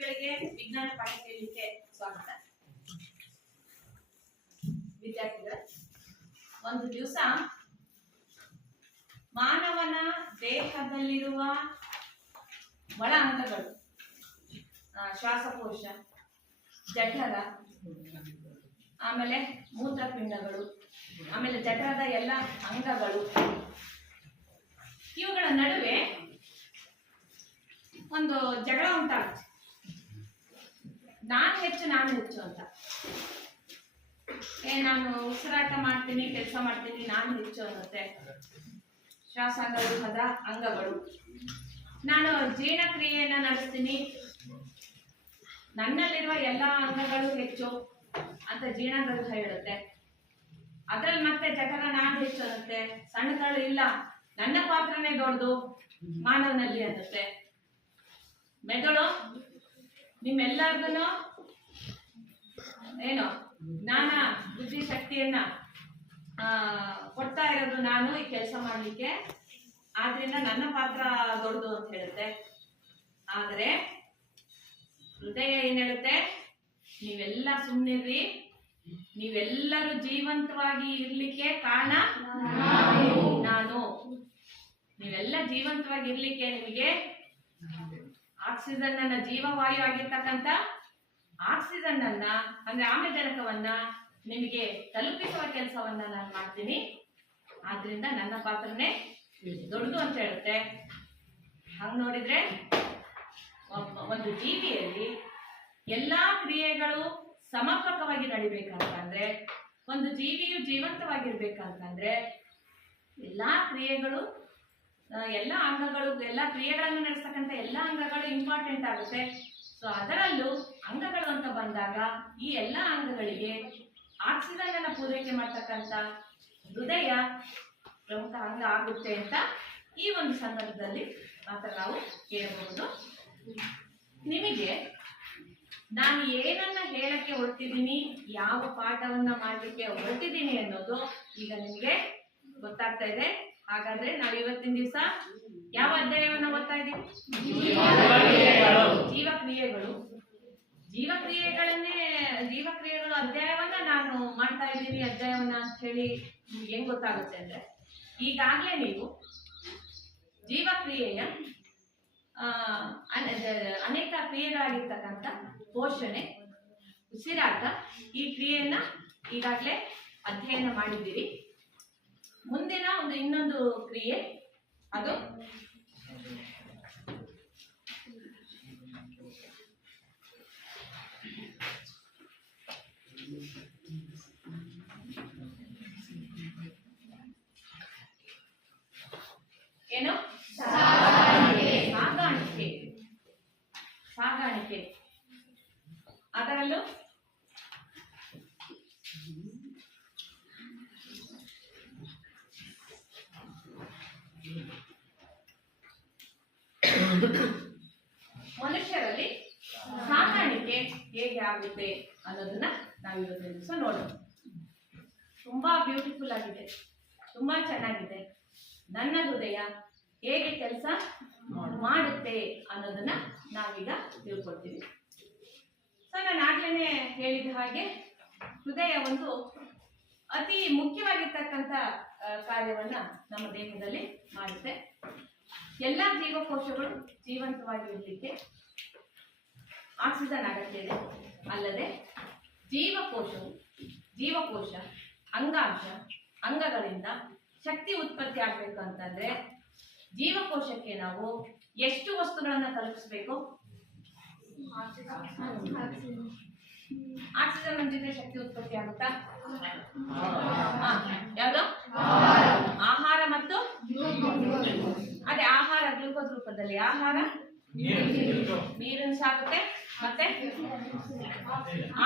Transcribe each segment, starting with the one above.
ವಿದ್ಯಾರ್ಥಿಗಳಿಗೆ ವಿಜ್ಞಾನ ಪಾಠ ಕೇಳಲಿಕ್ಕೆ ಸ್ವಾಗತ. ವಿದ್ಯಾರ್ಥಿಗಳು, ಒಂದು ದಿವಸ ಮಾನವನ ದೇಹದಲ್ಲಿರುವ ಒಳ ಅಂಗಗಳು, ಶ್ವಾಸಕೋಶ, ಜಠರ, ಆಮೇಲೆ ಮೂತ್ರಪಿಂಡಗಳು, ಆಮೇಲೆ ಜಠರದ ಎಲ್ಲ ಅಂಗಗಳು, ಇವುಗಳ ನಡುವೆ ಒಂದು ಜಗಳ ಉಂಟಾಗುತ್ತೆ. ನಾನು ಹೆಚ್ಚು ಅಂತ. ನಾನು ಉಸಿರಾಟ ಮಾಡ್ತೀನಿ, ಕೆಲಸ ಮಾಡ್ತೀನಿ, ನಾನು ಹೆಚ್ಚು ಅನ್ನುತ್ತೆ. ಶ್ವಾಸಾಂಗದ ಅಂಗಗಳು, ನಾನು ಜೀರ್ಣಕ್ರಿಯೆಯನ್ನ ನಡೆಸ್ತೀನಿ, ನನ್ನಲ್ಲಿರುವ ಎಲ್ಲ ಅಂಗಗಳು ಹೆಚ್ಚು ಅಂತ ಜೀರ್ಣಗರ್ಭ ಹೇಳುತ್ತೆ. ಅದ್ರಲ್ಲಿ ಮತ್ತೆ ಜಠರ ನಾನು ಹೆಚ್ಚು ಅನ್ನುತ್ತೆ. ಸಣ್ಣಗಳು ಇಲ್ಲ, ನನ್ನ ಪಾತ್ರನೇ ದೊಡ್ಡದು ಮಾನವನಲ್ಲಿ ಅನ್ನುತ್ತೆ. ಮೆದುಳು ನಿಮ್ಮೆಲ್ಲರಿಗೂ ಏನು ಜ್ಞಾನ ಬುದ್ಧಿಶಕ್ತಿಯನ್ನ ಕೊಡ್ತಾ ಇರೋದು ನಾನು ಈ ಕೆಲಸ ಮಾಡ್ಲಿಕ್ಕೆ, ಆದ್ರಿಂದ ನನ್ನ ಪಾತ್ರ ದೊಡ್ಡದು ಅಂತ ಹೇಳುತ್ತೆ. ಆದ್ರೆ ಹೃದಯ ಏನ್ ಹೇಳುತ್ತೆ? ನೀವೆಲ್ಲ ಸುಮ್ಮನಿರ್ರಿ, ನೀವೆಲ್ಲರೂ ಜೀವಂತವಾಗಿ ಇರ್ಲಿಕ್ಕೆ ಕಾರಣ ನಾನು. ನೀವೆಲ್ಲ ಜೀವಂತವಾಗಿ ಇರ್ಲಿಕ್ಕೆ ನಿಮಗೆ ಆಕ್ಸಿಜನ್ ಅನ್ನ, ಜೀವವಾಯು ಆಗಿರ್ತಕ್ಕಂಥ ಆಕ್ಸಿಜನ್ ಅನ್ನ ಅಂದ್ರೆ ಆಮ್ಲಜನಕವನ್ನ ನಿಮಗೆ ತಲುಪಿಸುವ ಕೆಲಸವನ್ನ ನಾನು ಮಾಡ್ತೀನಿ, ಆದ್ರಿಂದ ನನ್ನ ಪಾತ್ರನೇ ದೊಡ್ಡದು ಅಂತ ಹೇಳುತ್ತೆ. ಹಂಗ ನೋಡಿದ್ರೆ ಒಂದು ಜೀವಿಯಲ್ಲಿ ಎಲ್ಲಾ ಕ್ರಿಯೆಗಳು ಸಮರ್ಪಕವಾಗಿ ನಡಿಬೇಕಂತಂದ್ರೆ, ಒಂದು ಜೀವಿಯು ಜೀವಂತವಾಗಿರ್ಬೇಕಂತಂದ್ರೆ ಎಲ್ಲಾ ಕ್ರಿಯೆಗಳು, ಎಲ್ಲ ಅಂಗಗಳು, ಎಲ್ಲ ಕ್ರಿಯೆಗಳನ್ನು ನಡೆಸ್ತಕ್ಕಂಥ ಎಲ್ಲ ಅಂಗಗಳು ಇಂಪಾರ್ಟೆಂಟ್ ಆಗುತ್ತೆ. ಸೊ ಅದರಲ್ಲೂ ಅಂಗಗಳು ಅಂತ ಬಂದಾಗ ಈ ಎಲ್ಲ ಅಂಗಗಳಿಗೆ ಆಕ್ಸಿಜನ್ ಅನ್ನ ಪೂರೈಕೆ ಮಾಡ್ತಕ್ಕಂಥ ಹೃದಯ ಪ್ರಮುಖ ಅಂಗ ಆಗುತ್ತೆ ಅಂತ ಈ ಒಂದು ಸಂದರ್ಭದಲ್ಲಿ ಮಾತ್ರ ನಾವು ಕೇಳಬಹುದು. ನಿಮಗೆ ನಾನು ಏನನ್ನ ಹೇಳಕ್ಕೆ ಹೊರಟಿದ್ದೀನಿ, ಯಾವ ಪಾಠವನ್ನ ಮಾಡಲಿಕ್ಕೆ ಹೊರಟಿದ್ದೀನಿ ಅನ್ನೋದು ಈಗ ನಿಮಗೆ ಗೊತ್ತಾಗ್ತಾ ಇದೆ. ಹಾಗಾದ್ರೆ ನಾವು ಇವತ್ತಿನ ದಿವಸ ಯಾವ ಅಧ್ಯಾಯವನ್ನ ಓದ್ತಾ ಇದ್ದೀವಿ? ಜೀವಕ್ರಿಯೆಗಳು. ಜೀವಕ್ರಿಯೆಗಳು ಅಧ್ಯಾಯವನ್ನ ನಾನು ಮಾಡ್ತಾ ಇದ್ದೀನಿ. ಅಧ್ಯಾಯವನ್ನ ಅಂತ ಹೇಳಿ ನಿಮ್ಗೆ ಹೆಂಗ್ ಗೊತ್ತಾಗುತ್ತೆ ಅಂದ್ರೆ, ಈಗಾಗಲೇ ನೀವು ಜೀವಕ್ರಿಯೆಯ ಅನೇಕ ಕ್ರಿಯೆಗಳಾಗಿರ್ತಕ್ಕಂಥ ಪೋಷಣೆ, ಉಸಿರಾಟ, ಈ ಕ್ರಿಯೆಯನ್ನ ಈಗಾಗಲೇ ಅಧ್ಯಯನ ಮಾಡಿದ್ದೀರಿ. ಮುಂದಿನ ಇನ್ನೊಂದು ಕ್ರಿಯೆ ಅದು ಏನು? ಸಾಗಾಣಿಕೆ. ಅದರಲ್ಲೂ ಮನುಷ್ಯರಲ್ಲಿ ಸಾಗಾಣಿಕೆ ಹೇಗೆ ಆಗುತ್ತೆ ಅನ್ನೋದನ್ನ ನಾವು ಇವತ್ತಿನ ದಿವಸ ನೋಡೋಣ. ತುಂಬಾ ಬ್ಯೂಟಿಫುಲ್ ಆಗಿದೆ, ತುಂಬಾ ಚೆನ್ನಾಗಿದೆ. ನನ್ನ ಹೃದಯ ಹೇಗೆ ಕೆಲಸ ಮಾಡುತ್ತೆ ಅನ್ನೋದನ್ನ ನಾವೀಗ ತಿಳ್ಕೊಳ್ತೀವಿ. ಸೊ ನಾನು ಆಗ್ಲೇ ಹೇಳಿದ ಹಾಗೆ ಹೃದಯ ಒಂದು ಅತಿ ಮುಖ್ಯವಾಗಿರ್ತಕ್ಕಂಥ ಕಾರ್ಯವನ್ನ ನಮ್ಮ ದೇಹದಲ್ಲಿ ಮಾಡುತ್ತೆ. ಎಲ್ಲ ಜೀವಕೋಶಗಳು ಜೀವಂತವಾಗಿರಲಿಕ್ಕೆ ಆಕ್ಸಿಜನ್ ಅಗತ್ಯ ಇದೆ. ಅಲ್ಲದೆ ಜೀವಕೋಶ ಅಂಗಾಂಶ ಅಂಗಗಳಿಂದ ಶಕ್ತಿ ಉತ್ಪತ್ತಿ ಆಗಬೇಕು ಅಂತಂದ್ರೆ ಜೀವಕೋಶಕ್ಕೆ ನಾವು ಎಷ್ಟು ವಸ್ತುಗಳನ್ನ ತಲುಪಿಸ್ಬೇಕು? ಆಕ್ಸಿಜನ್ ಜೊತೆ ಶಕ್ತಿ ಉತ್ಪತ್ತಿ ಆಗುತ್ತಾ? ಯಾವುದು? ಆಹಾರ ಮತ್ತು ಅದೇ ಆಹಾರ ಗ್ಲೂಕೋಸ್ ರೂಪದಲ್ಲಿ, ಆಹಾರ ನೀರಿನ ಸಾಗುತ್ತೆ, ಮತ್ತೆ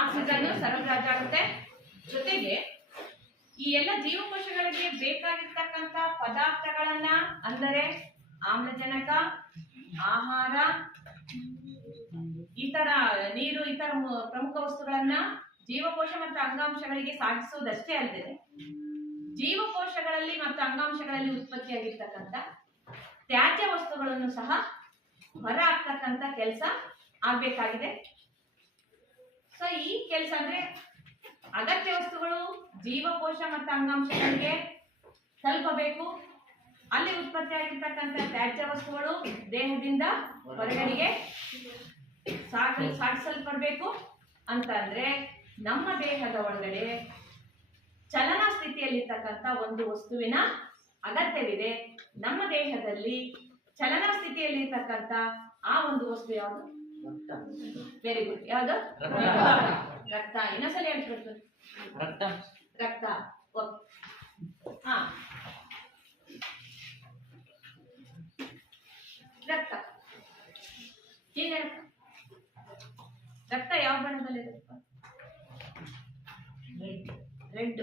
ಆಕ್ಸಿಜನ್ ಸರಬರಾಜು ಆಗುತ್ತೆ. ಜೊತೆಗೆ ಈ ಎಲ್ಲ ಜೀವಕೋಶಗಳಿಗೆ ಬೇಕಾಗಿರ್ತಕ್ಕಂಥ ಪದಾರ್ಥಗಳನ್ನ ಅಂದರೆ ಆಮ್ಲಜನಕ, ಆಹಾರ, ಇತರ ನೀರು, ಇತರ ಪ್ರಮುಖ ವಸ್ತುಗಳನ್ನ ಜೀವಕೋಶ ಮತ್ತು ಅಂಗಾಂಶಗಳಿಗೆ ಸಾಗಿಸುವುದಷ್ಟೇ ಅಲ್ಲದೆ ಜೀವಕೋಶಗಳಲ್ಲಿ ಮತ್ತು ಅಂಗಾಂಶಗಳಲ್ಲಿ ಉತ್ಪತ್ತಿಯಾಗಿರ್ತಕ್ಕಂಥ ತ್ಯಾಜ್ಯ ವಸ್ತುಗಳನ್ನು ಸಹ ಹೊರ ಹಾಕ್ತಕ್ಕಂಥ ಕೆಲಸ ಆಗ್ಬೇಕಾಗಿದೆ. ಸೊ ಈ ಕೆಲಸ ಅಂದ್ರೆ ಅಗತ್ಯ ವಸ್ತುಗಳು ಜೀವಕೋಶ ಮತ್ತು ಅಂಗಾಂಶಗಳಿಗೆ ತಲುಪಬೇಕು. ಅಲ್ಲಿ ಉತ್ಪತ್ತಿಯಾಗಿರ್ತಕ್ಕಂಥ ತ್ಯಾಜ್ಯ ವಸ್ತುಗಳು ದೇಹದಿಂದ ಹೊರಗಡೆಗೆ ಸಾಗಿಸಲ್ಪಡಬೇಕು ಅಂತ ಅಂದ್ರೆ ನಮ್ಮ ದೇಹದ ಒಳಗಡೆ ಚಲನಾ ಸ್ಥಿತಿಯಲ್ಲಿರ್ತಕ್ಕಂಥ ಒಂದು ವಸ್ತುವಿನ ಅಗತ್ಯವಿದೆ. ನಮ್ಮ ದೇಹದಲ್ಲಿ ಚಲನಾ ಸ್ಥಿತಿಯಲ್ಲಿರ್ತಕ್ಕಂಥ ಆ ಒಂದು ವಸ್ತು ಯಾವುದು? Very good. ಯಾವುದು? ರಕ್ತ. ಇನ್ನೊಂದ್ಸಲ ಹೇಳ್ಬಿಡ್ತು. ರಕ್ತ. ಹಾ, ರಕ್ತ. ಏನ್ ರಕ್ತ ಯಾವ ಬಣ್ಣದಲ್ಲಿರುತ್ತೆ? ರೆಡ್.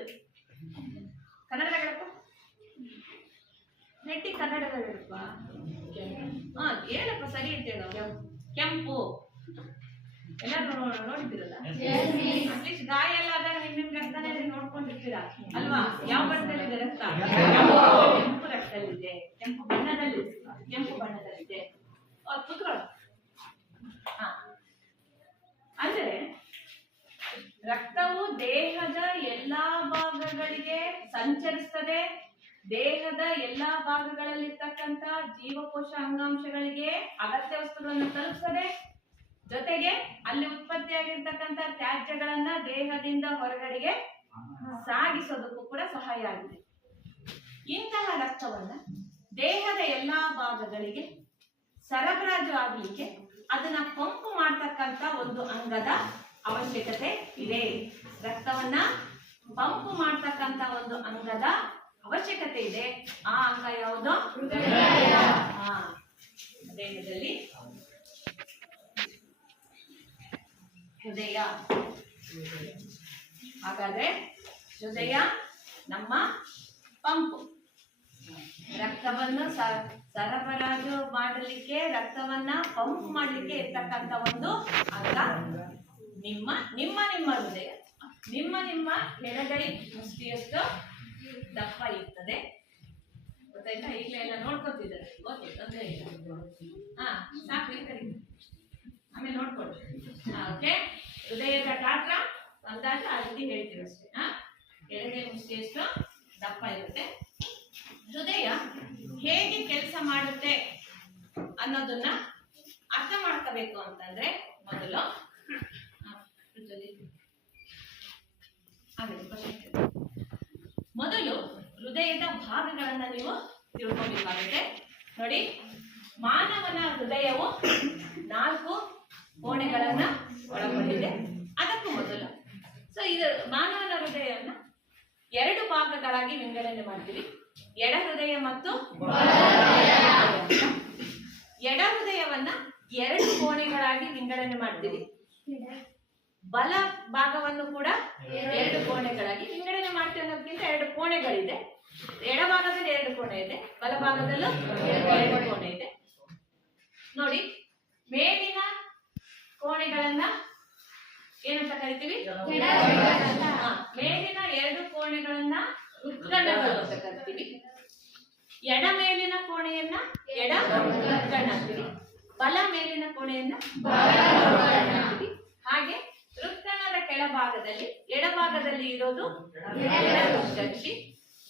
ಕನ್ನಡ ಹೇಳಪ್ಪ. ರೆಡ್ಡಿ ಕನ್ನಡದ ಹೇಳಪ್ಪ. ಹಾ ಹೇಳಪ್ಪ, ಸರಿ ಅಂತ ಹೇಳೋ. ಕೆಂಪು. ಎಲ್ಲರೂ ನೋಡಿದ್ದೀರಲ್ಲ, ಅಟ್ಲೀಸ್ಟ್ ಗಾಯ ಎಲ್ಲ ಆದಾಗ ನಿಮ್ ರಕ್ತನೇ ನೋಡ್ಕೊಂಡಿರ್ತೀರಾ ಅಲ್ವಾ? ಯಾವ ಬಣ್ಣದಲ್ಲಿದೆ ರಕ್ತ? ಕೆಂಪು ರಕ್ತದಲ್ಲಿದೆ, ಕೆಂಪು ಬಣ್ಣದಲ್ಲಿದೆ. ಕುತ್ಕೊಳ್ಳ. ಅಂದ್ರೆ ರಕ್ತವು ದೇಹದ ಎಲ್ಲಾ ಭಾಗಗಳಿಗೆ ಸಂಚರಿಸ್ತದೆ. ದೇಹದ ಎಲ್ಲಾ ಭಾಗಗಳಲ್ಲಿರ್ತಕ್ಕಂಥ ಜೀವಕೋಶ ಅಂಗಾಂಶಗಳಿಗೆ ಅಗತ್ಯ ವಸ್ತುಗಳನ್ನು ತಲುಪಿಸ್ತದೆ. ಜೊತೆಗೆ ಅಲ್ಲಿ ಉತ್ಪತ್ತಿಯಾಗಿರ್ತಕ್ಕಂಥ ತ್ಯಾಜ್ಯಗಳನ್ನ ದೇಹದಿಂದ ಹೊರಗಡೆಗೆ ಸಾಗಿಸೋದಕ್ಕೂ ಕೂಡ ಸಹಾಯ ಆಗಿದೆ. ಇಂತಹ ರಕ್ತವನ್ನ ದೇಹದ ಎಲ್ಲಾ ಭಾಗಗಳಿಗೆ ಸರಬರಾಜು ಆಗಲಿಕ್ಕೆ ಅದನ್ನ ಪಂಪ್ ಮಾಡ್ತಕ್ಕಂಥ ಒಂದು ಅಂಗದ ಅವಶ್ಯಕತೆ ಇದೆ. ರಕ್ತವನ್ನ ಪಂಪ್ ಮಾಡ್ತಕ್ಕಂಥ ಒಂದು ಅಂಗದ ಅವಶ್ಯಕತೆ ಇದೆ. ಆ ಅಂಗ ಯಾವುದು? ದೇಹದಲ್ಲಿ ಹೃದಯ. ಹಾಗಾದ್ರೆ ಹೃದಯ ನಮ್ಮ ಪಂಪ್. ರಕ್ತವನ್ನು ಸರಬರಾಜು ಮಾಡಲಿಕ್ಕೆ, ರಕ್ತವನ್ನ ಪಂಪ್ ಮಾಡಲಿಕ್ಕೆ ಇರ್ತಕ್ಕಂಥ ಒಂದು ಅಂಗ ನಿಮ್ಮ ಹೃದಯ. ನಿಮ್ಮ ಎಡಗೈ ಮುಷ್ಟಿಯಷ್ಟು ದಪ್ಪ ಇರ್ತದೆ. ಗೊತ್ತಾಯ್ತಾ? ಈಗಲೇ ಎಲ್ಲ ನೋಡ್ಕೊತಿದ್ದಾರೆ. ಓಕೆ, ತೊಂದರೆ ಇಲ್ಲ. ಸಾಕು, ಈ ಕಡೆ ಆಮೇಲೆ ನೋಡ್ಕೊಳ್ಳಿ. ಓಕೆ, ಹೃದಯದ ಗಾತ್ರ ಅಂದಾಜು ಆ ರೀತಿ ಹೇಳ್ತೀವಿ ಅಷ್ಟೇ. ಎಡಗೈ ಮುಷ್ಟಿಯಷ್ಟು ದಪ್ಪ ಇರುತ್ತೆ. ಹೃದಯ ಹೇಗೆ ಕೆಲಸ ಮಾಡುತ್ತೆ ಅನ್ನೋದನ್ನ ಅರ್ಥ ಮಾಡ್ಕೋಬೇಕು ಅಂತಂದ್ರೆ ಮೊದಲು ಹೃದಯದ ಭಾಗಗಳನ್ನ ನೀವು ತಿಳ್ಕೊಬೇಕಾಗುತ್ತೆ. ನೋಡಿ, ಮಾನವನ ಹೃದಯವು 4 ಕೋಣೆಗಳನ್ನ ಒಳಗೊಂಡಿದೆ. ಅದಕ್ಕೂ ಮೊದಲು ಇದು ಮಾನವನ ಹೃದಯವನ್ನ 2 ಭಾಗಗಳಾಗಿ ವಿಂಗಡಣೆ ಮಾಡ್ತೀವಿ. ಎಡ ಹೃದಯ ಮತ್ತು ಎಡ ಹೃದಯವನ್ನ 2 ಕೋಣೆಗಳಾಗಿ ವಿಂಗಡಣೆ ಮಾಡ್ತೀವಿ. ಬಲ ಭಾಗವನ್ನು ಕೂಡ 2 ಕೋಣೆಗಳಾಗಿ ವಿಂಗಡಣೆ ಮಾಡ್ತೀವಿ. ಅನ್ನೋದಕ್ಕಿಂತ 2 ಕೋಣೆಗಳಿದೆ. ಎಡಭಾಗದಲ್ಲಿ 2 ಕೋಣೆ ಇದೆ, ಬಲಭಾಗದಲ್ಲೂ 2 ಕೋಣೆ ಇದೆ. ನೋಡಿ, ಮೇಲಿನ ಕೋಣೆಗಳನ್ನ ಏನಂತ ಕರಿತೀವಿ? ಮೇಲಿನ 2 ಕೋಣೆಗಳನ್ನ ಹೃತ್ಕಂಡಗಳು ಅಂತ ಕರಿತೀವಿ. ಎಡ ಮೇಲಿನ ಕೋಣೆಯನ್ನ ಎಡ ಹೃತ್ಕಂಡ ಅಂತೀವಿ. ಬಲ ಮೇಲಿನ ಕೋಣೆಯನ್ನ ಅಂತೀವಿ. ಹಾಗೆ ಹೃತ್ಕಂಡದ ಕೆಳಭಾಗದಲ್ಲಿ ಎಡಭಾಗದಲ್ಲಿ ಇರೋದು ಹೃತ್ಕಕ್ಷಿ,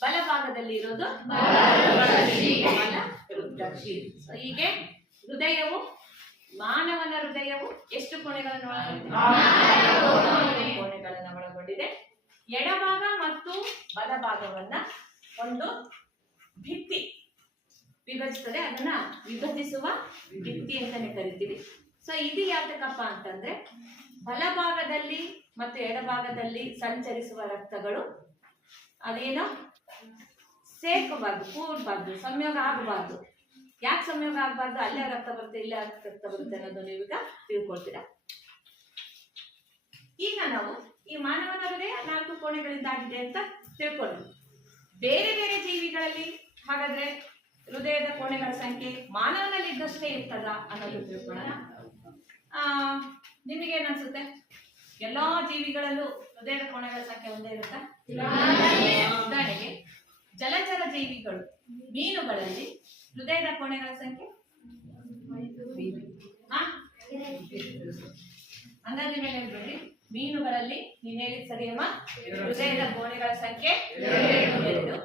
ಬಲಭಾಗದಲ್ಲಿ ಇರೋದು ಬಲ ಹೃತ್ಕಕ್ಷಿ. ಹೀಗೆ ಹೃದಯವು, ಮಾನವನ ಹೃದಯವು ಎಷ್ಟು ಕೋಣೆಗಳನ್ನು ಒಳಗೊಂಡಿದೆ? ಎಡಭಾಗ ಮತ್ತು ಬಲಭಾಗವನ್ನ ಒಂದು ಭಿತ್ತಿ ವಿಭಜಿಸ್ತದೆ. ಅದನ್ನ ವಿಭಜಿಸುವ ಭಿತ್ತಿ ಅಂತಾನೆ ಕರಿತೀವಿ. ಇದು ಯಾತಕಪ್ಪ ಅಂತಂದ್ರೆ, ಬಲಭಾಗದಲ್ಲಿ ಮತ್ತು ಎಡಭಾಗದಲ್ಲಿ ಸಂಚರಿಸುವ ರಕ್ತಗಳು ಅದೇನೋ ಸೇರ್ಕೋಬಾರ್ದು, ಕೂಡಬಾರ್ದು, ಸಂಯೋಗ ಆಗಬಾರ್ದು. ಯಾಕೆ ಸಂಯೋಗ ಆಗಬಾರ್ದು? ಅಲ್ಲೇ ರಕ್ತ ಬರುತ್ತೆ, ಇಲ್ಲೇ ರಕ್ತ ಬರುತ್ತೆ ಅನ್ನೋದು ನೀವೀಗ ತಿಳ್ಕೊಳ್ತೀರಾ. ಈಗ ನಾವು ಈ ಮಾನವನ ಹೃದಯ 4 ಕೋಣೆಗಳಿಂದಾಗಿದೆ ಅಂತ ತಿಳ್ಕೊಳ್ಳಿ. ಬೇರೆ ಬೇರೆ ಜೀವಿಗಳಲ್ಲಿ ಹಾಗಾದ್ರೆ ಹೃದಯದ ಕೋಣೆಗಳ ಸಂಖ್ಯೆ ಮಾನವನಲ್ಲಿ ಇದ್ದಷ್ಟೇ ಇರ್ತದ ಅನ್ನೋದು ತಿಳ್ಕೊಳ್ಳೋಣ. ನಿಮಗೇನನ್ಸುತ್ತೆ? ಎಲ್ಲಾ ಜೀವಿಗಳಲ್ಲೂ ಹೃದಯದ ಕೋಣೆಗಳ ಸಂಖ್ಯೆ ಒಂದೇ ಇರುತ್ತಾ? ಉದಾಹರಣೆಗೆ ಜಲಚರ ಜೀವಿಗಳು, ಮೀನುಗಳಲ್ಲಿ ಹೃದಯದ ಕೋಣೆಗಳ ಸಂಖ್ಯೆ ಅಂದಾಜು ಮೇಲೆ ಹೇಳ್ಬೇಡಿ. ಮೀನುಗಳಲ್ಲಿ ನೀನ್ ಹೇಳಿದ್ ಸರಿಯಮ್ಮ, ಹೃದಯದ ಕೋಣೆಗಳ ಸಂಖ್ಯೆ 2.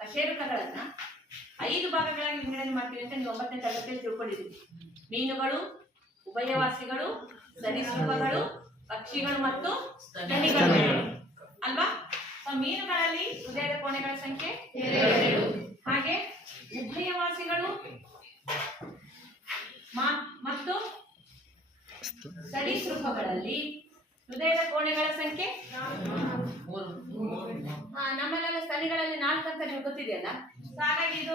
ಕಶೇರುಕಗಳನ್ನ 5 ಭಾಗಗಳಾಗಿ ವಿಂಗಡಣೆ ಮಾಡ್ತೀವಿ ಅಂತ ನೀವು 9ನೇ ತರಗತಿಯಲ್ಲಿ ತಿಳ್ಕೊಂಡಿದ್ದೀವಿ. ಮೀನುಗಳು, ಉಭಯವಾಸಿಗಳು, ಸರೀಸೃಪಗಳು, ಪಕ್ಷಿಗಳು ಮತ್ತು ಸ್ತನಿಗಳು ಅಲ್ವಾ? ಮೀನುಗಳಲ್ಲಿ ಹೃದಯದ ಕೋಣೆಗಳ ಸಂಖ್ಯೆ 2. ಹಾಗೆ ಉಭಯವಾಸಿಗಳು ಮತ್ತು ಸರೀಸೃಪಗಳಲ್ಲಿ ಹೃದಯದ ಕೋಣೆಗಳ ಸಂಖ್ಯೆ 3. ನಮ್ಮಲ್ಲೆಲ್ಲ ಸ್ತನಿಗಳಲ್ಲಿ 4 ಅಂತ ನಿಮ್ಗೆ ಗೊತ್ತಿದೆಯಲ್ಲ, ಹಾಗಾಗಿ ಇದು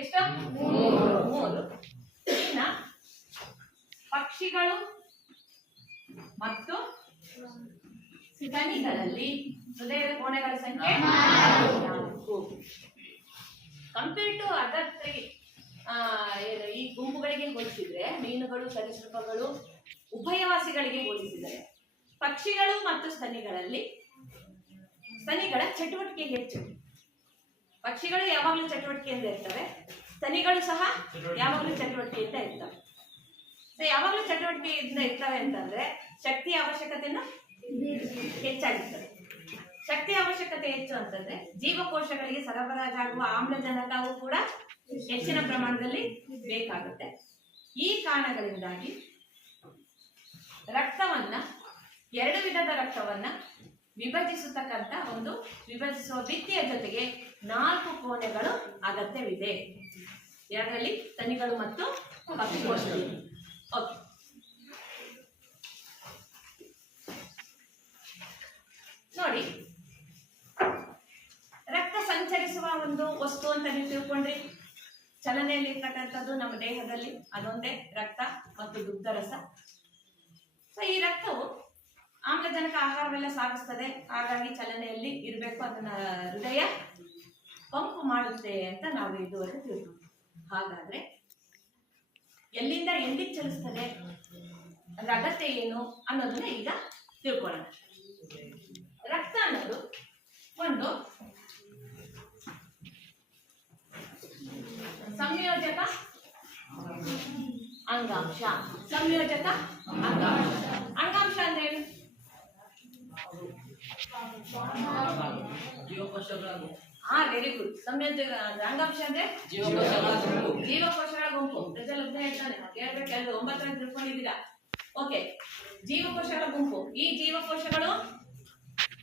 ಎಷ್ಟು? 3. ಇನ್ನ ಪಕ್ಷಿಗಳು ಮತ್ತು ಸ್ತನಿಗಳಲ್ಲಿ ಹೃದಯದ ಕೋಣೆಗಳ ಸಂಖ್ಯೆ 4. ಕಂಪೇರ್ ಟು ಅದರ್ 3 ಈ ಗುಂಪುಗಳಿಗೆ ಹೋಲಿಸಿದ್ರೆ, ಮೀನುಗಳು, ಸರೀಸೃಪಗಳು, ಉಭಯವಾಸಿಗಳಿಗೆ ಹೋಲಿಸಿದರೆ ಪಕ್ಷಿಗಳು ಮತ್ತು ಸ್ತನಿಗಳ ಚಟುವಟಿಕೆ ಹೆಚ್ಚು. ಪಕ್ಷಿಗಳು ಯಾವಾಗಲೂ ಚಟುವಟಿಕೆಯಿಂದ ಇರ್ತವೆ, ಸ್ತನಿಗಳು ಸಹ ಯಾವಾಗಲೂ ಚಟುವಟಿಕೆಯಿಂದ ಇರ್ತವೆ. ಯಾವಾಗಲೂ ಚಟುವಟಿಕೆಯಿಂದ ಇರ್ತವೆ ಅಂತಂದ್ರೆ ಶಕ್ತಿಯ ಅವಶ್ಯಕತೆಯನ್ನು ಹೆಚ್ಚಾಗಿರ್ತದೆ. ಶಕ್ತಿಯ ಅವಶ್ಯಕತೆ ಹೆಚ್ಚು ಅಂತಂದ್ರೆ ಜೀವಕೋಶಗಳಿಗೆ ಸರಬರಾಜಾಗುವ ಆಮ್ಲಜನಕವು ಕೂಡ ಹೆಚ್ಚಿನ ಪ್ರಮಾಣದಲ್ಲಿ ಬೇಕಾಗುತ್ತೆ. ಈ ಕಾರಣಗಳಿಂದಾಗಿ ರಕ್ತವನ್ನ, 2 ವಿಧದ ರಕ್ತವನ್ನ ವಿಭಜಿಸುವ ಭಿತ್ತಿಯ ಜೊತೆಗೆ 4 ಕೋಣೆಗಳು ಅಗತ್ಯವಿದೆ. ಯಾರಲ್ಲಿ? ಸ್ತನಿಗಳು ಮತ್ತು ಪಕ್ಷಿಕೋಶದಲ್ಲಿ. ಓಕೆ, ನೋಡಿ, ರಕ್ತ ಸಂಚರಿಸುವ ಒಂದು ವಸ್ತು ಅಂತ ನೀವು ತಿಳ್ಕೊಂಡ್ರಿ. ಚಲನೆಯಲ್ಲಿ ಇರ್ತಕ್ಕಂಥದ್ದು ನಮ್ಮ ದೇಹದಲ್ಲಿ ಅದೊಂದೇ ರಕ್ತ ಮತ್ತು ದುಗ್ಧರಸ. ಈ ರಕ್ತವು ಆಮ್ಲಜನಕ, ಆಹಾರವೆಲ್ಲ ಸಾಗಿಸ್ತದೆ, ಹಾಗಾಗಿ ಚಲನೆಯಲ್ಲಿ ಇರಬೇಕು. ಅದನ್ನ ಹೃದಯ ಪಂಪ್ ಮಾಡುತ್ತೆ ಅಂತ ನಾವು ಇದುವರೆಗೆ ತಿಳ್ಕೊಂಡ್ವಿ. ಹಾಗಾದ್ರೆ ಎಲ್ಲಿಂದ ಎಲ್ಲಿಗೆ ಚಲಿಸ್ತದೆ, ಅದ್ರ ಅಗತ್ಯ ಏನು ಅನ್ನೋದನ್ನ ಈಗ ತಿಳ್ಕೊಳ್ಳೋಣ. ರಕ್ತ ಅನ್ನೋದು ಒಂದು ಸಂಯೋಜಕ ಅಂಗಾಂಶ. ಅಂಗಾಂಶ ಅಂದ್ರೆ ಏನು? Very good. ಸಂಯೋಜಕ ಅಂಗಾಂಶ ಅಂದ್ರೆ ಜೀವಕೋಶಗಳ ಗುಂಪು. ಹೇಳ್ಬೇಕು, 9ರಲ್ಲಿ ತಿಳ್ಕೊಂಡಿದ್ದೀರಾ. ಓಕೆ, ಜೀವಕೋಶಗಳ ಗುಂಪು. ಈ ಜೀವಕೋಶಗಳು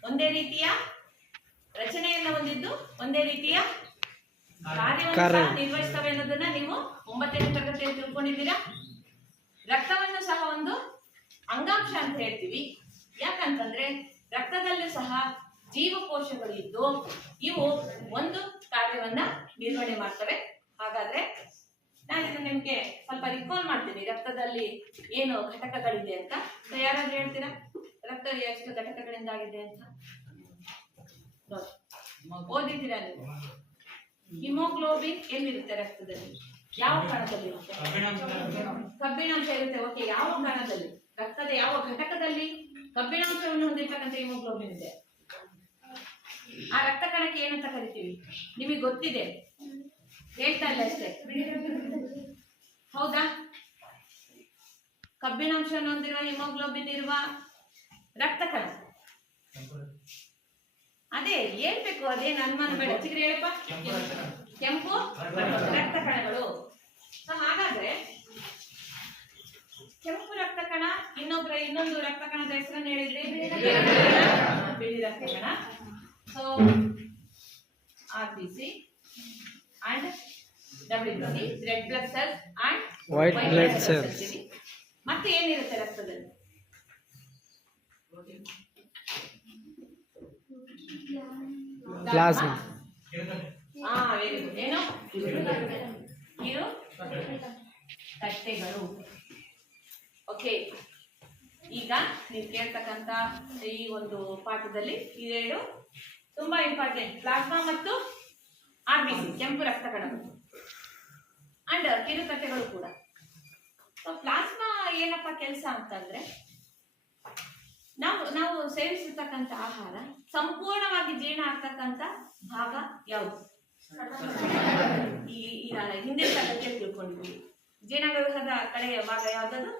ಒಂದೇ ರೀತಿಯ ರಚನೆಯನ್ನು ಹೊಂದಿದ್ದು ಒಂದೇ ರೀತಿಯ ಕಾರ್ಯವನ್ನು ನಿರ್ವಹಿಸ್ತವೆ ಅನ್ನೋದನ್ನ ನೀವು 9ನೇ ತರಗತಿಯಲ್ಲಿ ತಿಳ್ಕೊಂಡಿದ್ದೀರಾ. ರಕ್ತವನ್ನು ಸಹ ಒಂದು ಅಂಗಾಂಶ ಅಂತ ಹೇಳ್ತೀವಿ. ಯಾಕಂತಂದ್ರೆ ರಕ್ತದಲ್ಲೂ ಸಹ ಜೀವಕೋಶಗಳು ಇದ್ದು ಇವು ಒಂದು ಕಾರ್ಯವನ್ನ ನಿರ್ವಹಣೆ ಮಾಡ್ತವೆ. ಹಾಗಾದ್ರೆ ನಾನು ಇದನ್ನ ನಿಮ್ಗೆ ಸ್ವಲ್ಪ ರಿಕಾಲ್ ಮಾಡ್ತೀನಿ. ರಕ್ತದಲ್ಲಿ ಏನು ಘಟಕಗಳಿದೆ ಅಂತ ಯಾರಾದ್ರೂ ಹೇಳ್ತೀರಾ? ರಕ್ತ ಎಷ್ಟು ಘಟಕಗಳಿಂದಾಗಿದೆ ಅಂತ ಓದಿದ್ದೀರಾ ನೀವು? ಹಿಮೋಗ್ಲೋಬಿನ್ ಎಲ್ಲಿರುತ್ತೆ ರಕ್ತದಲ್ಲಿ? ಯಾವ ಕಣದಲ್ಲಿ ಇರುತ್ತೆ? ಕಬ್ಬಿಣಾಂಶ ಇರುತ್ತೆ. ಓಕೆ, ಯಾವ ಕಣದಲ್ಲಿ? ರಕ್ತದ ಯಾವ ಘಟಕದಲ್ಲಿ ಕಬ್ಬಿಣಾಂಶವನ್ನು ಹೊಂದಿರತಕ್ಕಂಥ ಹಿಮೋಗ್ಲೋಬಿನ್ ಇದೆ? ಆ ರಕ್ತ ಕಣಕ್ಕೆ ಏನಂತ ಕರಿತೀವಿ? ನಿಮಗೆ ಗೊತ್ತಿದೆ, ಹೇಳ್ತಾ ಇಲ್ಲ ಅಷ್ಟೇ. ಹೌದಾ? ಕಬ್ಬಿಣಾಂಶವನ್ನು ಹೊಂದಿರುವ ಹಿಮೋಗ್ಲೋಬಿನ್ ಇರುವ ರಕ್ತ ಕಣ ಅದೇ ಹೇಳ್ಬೇಕು. ಅದೇನು ಅನುಮಾನ ಬೇಡ. ಚಿಗ್ರಿ ಹೇಳಪ್ಪ. ಕೆಂಪು ರಕ್ತ ಕಣಗಳು. ಹಾಗಾದ್ರೆ ಕೆಂಪು ರಕ್ತ ಕಣ, ಇನ್ನೊಂದು ರಕ್ತ ಕಣದ ಹೆಸರನ್ನು ಹೇಳಿದ್ರೆ ಬಿಳಿ ರಕ್ತ ಕಣ. So RBC and WBC, red blood cells and white blood cells. ಮತ್ತೆ ಏನಿರುತ್ತೆ ರಕ್ತದಲ್ಲಿ? ಪ್ಲಾಸ್ಮಾ. Very good. ಏನು? ಕಿರು ತಟ್ಟೆಗಳು. ಓಕೆ, ಈಗ ನೀವು ಕೇಳ್ತಕ್ಕಂಥ ಈ ಒಂದು ಪಾಠದಲ್ಲಿ ಇವೆರಡು ತುಂಬಾ ಇಂಪಾರ್ಟೆಂಟ್. ಪ್ಲಾಸ್ಮಾ ಮತ್ತು RBC, ಕೆಂಪು ರಕ್ತ ಕಣಗಳು, ಅಂಡ್ ಕಿರುತಟ್ಟೆಗಳು ಕೂಡ. ಪ್ಲಾಸ್ಮಾ ಏನಪ್ಪ ಕೆಲಸ ಅಂತಂದ್ರೆ, ನಾವು ಸೇವಿಸಿರ್ತಕ್ಕಂಥ ಆಹಾರ ಸಂಪೂರ್ಣವಾಗಿ ಜೀರ್ಣ ಆಗ್ತಕ್ಕಂಥ ಭಾಗ ಯಾವುದು? ಈಗ ಹಿಂದಿನ ತರಗತಿಯಲ್ಲಿ ತಿಳ್ಕೊಂಡಿದ್ವಿ. ಜೀರ್ಣವ್ಯೂಹದ ಕಡೆಯ ಭಾಗ ಯಾವ್ದದು?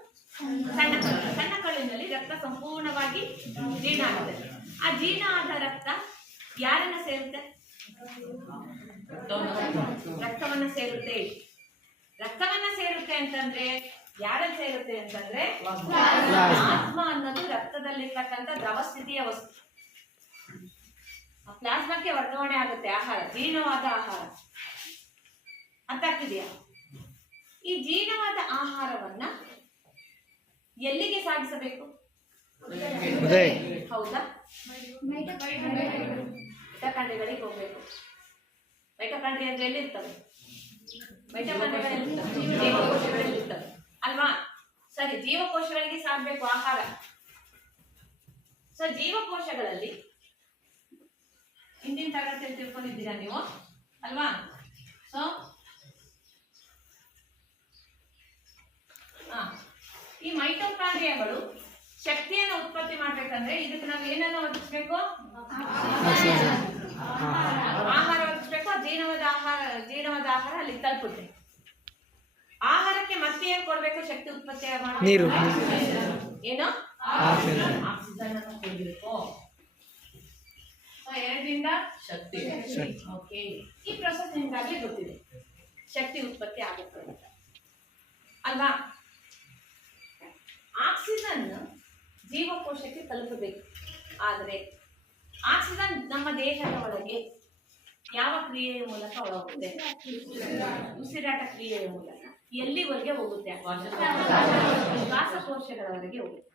ಸಣ್ಣ ಕಳ್ಳು. ಸಣ್ಣ ಕಳ್ಳಿನಲ್ಲಿ ರಕ್ತ ಸಂಪೂರ್ಣವಾಗಿ ಜೀರ್ಣ ಆಗುತ್ತೆ. ಆ ಜೀರ್ಣ ಆದ ರಕ್ತ ಯಾರನ್ನ ಸೇರುತ್ತೆ? ರಕ್ತವನ್ನ ಸೇರುತ್ತೆ. ರಕ್ತವನ್ನ ಸೇರುತ್ತೆ ಅಂತಂದ್ರೆ ಯಾರಲ್ಲಿ ಸೇರುತ್ತೆ ಅಂತಂದ್ರೆ ಪ್ಲಾಸ್ಮಾ ಅನ್ನೋದು ರಕ್ತದಲ್ಲಿರ್ತಕ್ಕಂಥ ದ್ರವ ಸ್ಥಿತಿಯ ವಸ್ತು. ಪ್ಲಾಸ್ಮಾಕ್ಕೆ ವರ್ಗಾವಣೆ ಆಗುತ್ತೆ ಆಹಾರ, ಜೀರ್ಣವಾದ ಆಹಾರ. ಅರ್ಥ ಆಗ್ತಿದೆಯಾ? ಈ ಜೀರ್ಣವಾದ ಆಹಾರವನ್ನ ಎಲ್ಲಿಗೆ ಸಾಗಿಸಬೇಕು? ಹೌದಾ? ಮೈಟೊಕಾಂಡ್ರಿಯಗಳಿಗೆ ಹೋಗ್ಬೇಕು. ಮೈಟೊಕಾಂಡ್ರಿಯ ಅಂದ್ರೆ ಎಲ್ಲಿರ್ತವೆ? ಮೈಟೊಕಾಂಡ್ರಿಯಗಳಿರ್ತವೆ, ಜೀವಕೋಶಗಳಲ್ಲಿರ್ತವೆ ಅಲ್ವಾ? ಸರಿ, ಜೀವಕೋಶಗಳಿಗೆ ಸಾಗಬೇಕು ಆಹಾರ. ಸೊ ಜೀವಕೋಶಗಳಲ್ಲಿ ಹಿಂದಿನ ತರಗತಿಯಲ್ಲಿ ತಿಳ್ಕೊಂಡಿದ್ದೀರಾ ನೀವು ಅಲ್ವಾ? ಸೊ ಈ ಮೈಟೊಕಾಂಡ್ರಿಯಗಳು ಶಕ್ತಿಯನ್ನು ಉತ್ಪತ್ತಿ ಮಾಡ್ಬೇಕಂದ್ರೆ ಇದಕ್ಕೆ ನಾವು ಏನನ್ನ ಒದಗಿಸ್ಬೇಕು? ಆಹಾರ ಒದಗಿಸ್ಬೇಕು. ಜೀರ್ಣವಾದ ಆಹಾರ ಅಲ್ಲಿ ತಲುಪುತ್ತೆ. ಆಹಾರಕ್ಕೆ ಮತ್ತೆ ಏನ್ ಕೊಡ್ಬೇಕು? ಶಕ್ತಿ ಉತ್ಪತ್ತಿ ನೀರು. ಏನು? ಆಕ್ಸಿಜನ್ ಅನ್ನು ಕೊಡ್ಬೇಕು. ಎರಡರಿಂದ ಶಕ್ತಿ. ಓಕೆ, ಈ ಪ್ರೊಸೆಸ್ ನಿಮ್ಗಾಗ್ಲೇ ಗೊತ್ತಿದೆ, ಶಕ್ತಿ ಉತ್ಪತ್ತಿ ಆಗುತ್ತೆ ಅಂತ ಅಲ್ವಾ? ಆಕ್ಸಿಜನ್ ಜೀವಕೋಶಕ್ಕೆ ತಲುಪಬೇಕು. ಆದರೆ ಆಕ್ಸಿಜನ್ ನಮ್ಮ ದೇಹದ ಒಳಗೆ ಯಾವ ಕ್ರಿಯೆಯ ಮೂಲಕ ಒಳಗೋಗುತ್ತೆ? ಉಸಿರಾಟ ಕ್ರಿಯೆಯ ಮೂಲಕ. ಎಲ್ಲಿವರೆಗೆ ಹೋಗುತ್ತೆ? ಶ್ವಾಸಕೋಶಗಳವರೆಗೆ ಹೋಗುತ್ತೆ.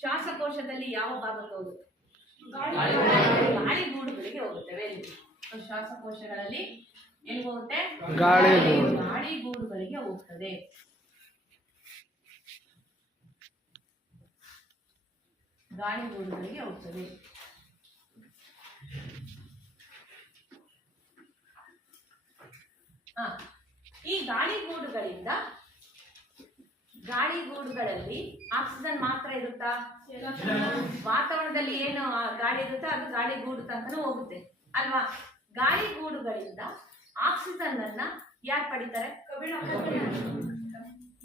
ಶ್ವಾಸಕೋಶದಲ್ಲಿ ಯಾವ ಭಾಗಕ್ಕೆ ಹೋಗುತ್ತೆ? ಗಾಳಿಗೂಡುಗಳಿಗೆ ಹೋಗುತ್ತವೆ. ಶ್ವಾಸಕೋಶಗಳಲ್ಲಿ ಎಲ್ಲಿ ಹೋಗುತ್ತೆ? ಗಾಳಿಗೂಡುಗಳಿಗೆ ಹೋಗ್ತದೆ. ಗಾಳಿಗೂಡುಗಳಿಗೆ ಹೋಗ್ತದೆ. ಈ ಗಾಳಿಗೂಡುಗಳಲ್ಲಿ ಆಕ್ಸಿಜನ್ ಮಾತ್ರ ಇರುತ್ತಾ? ವಾತಾವರಣದಲ್ಲಿ ಏನು ಗಾಳಿ ಇರುತ್ತೋ ಅದು ಗಾಳಿಗೂಡು ತನಕ ಹೋಗುತ್ತೆ ಅಲ್ವಾ? ಗಾಳಿಗೂಡುಗಳಿಂದ ಆಕ್ಸಿಜನ್ ಅನ್ನ ಯಾರು ಪಡಿತಾರೆ?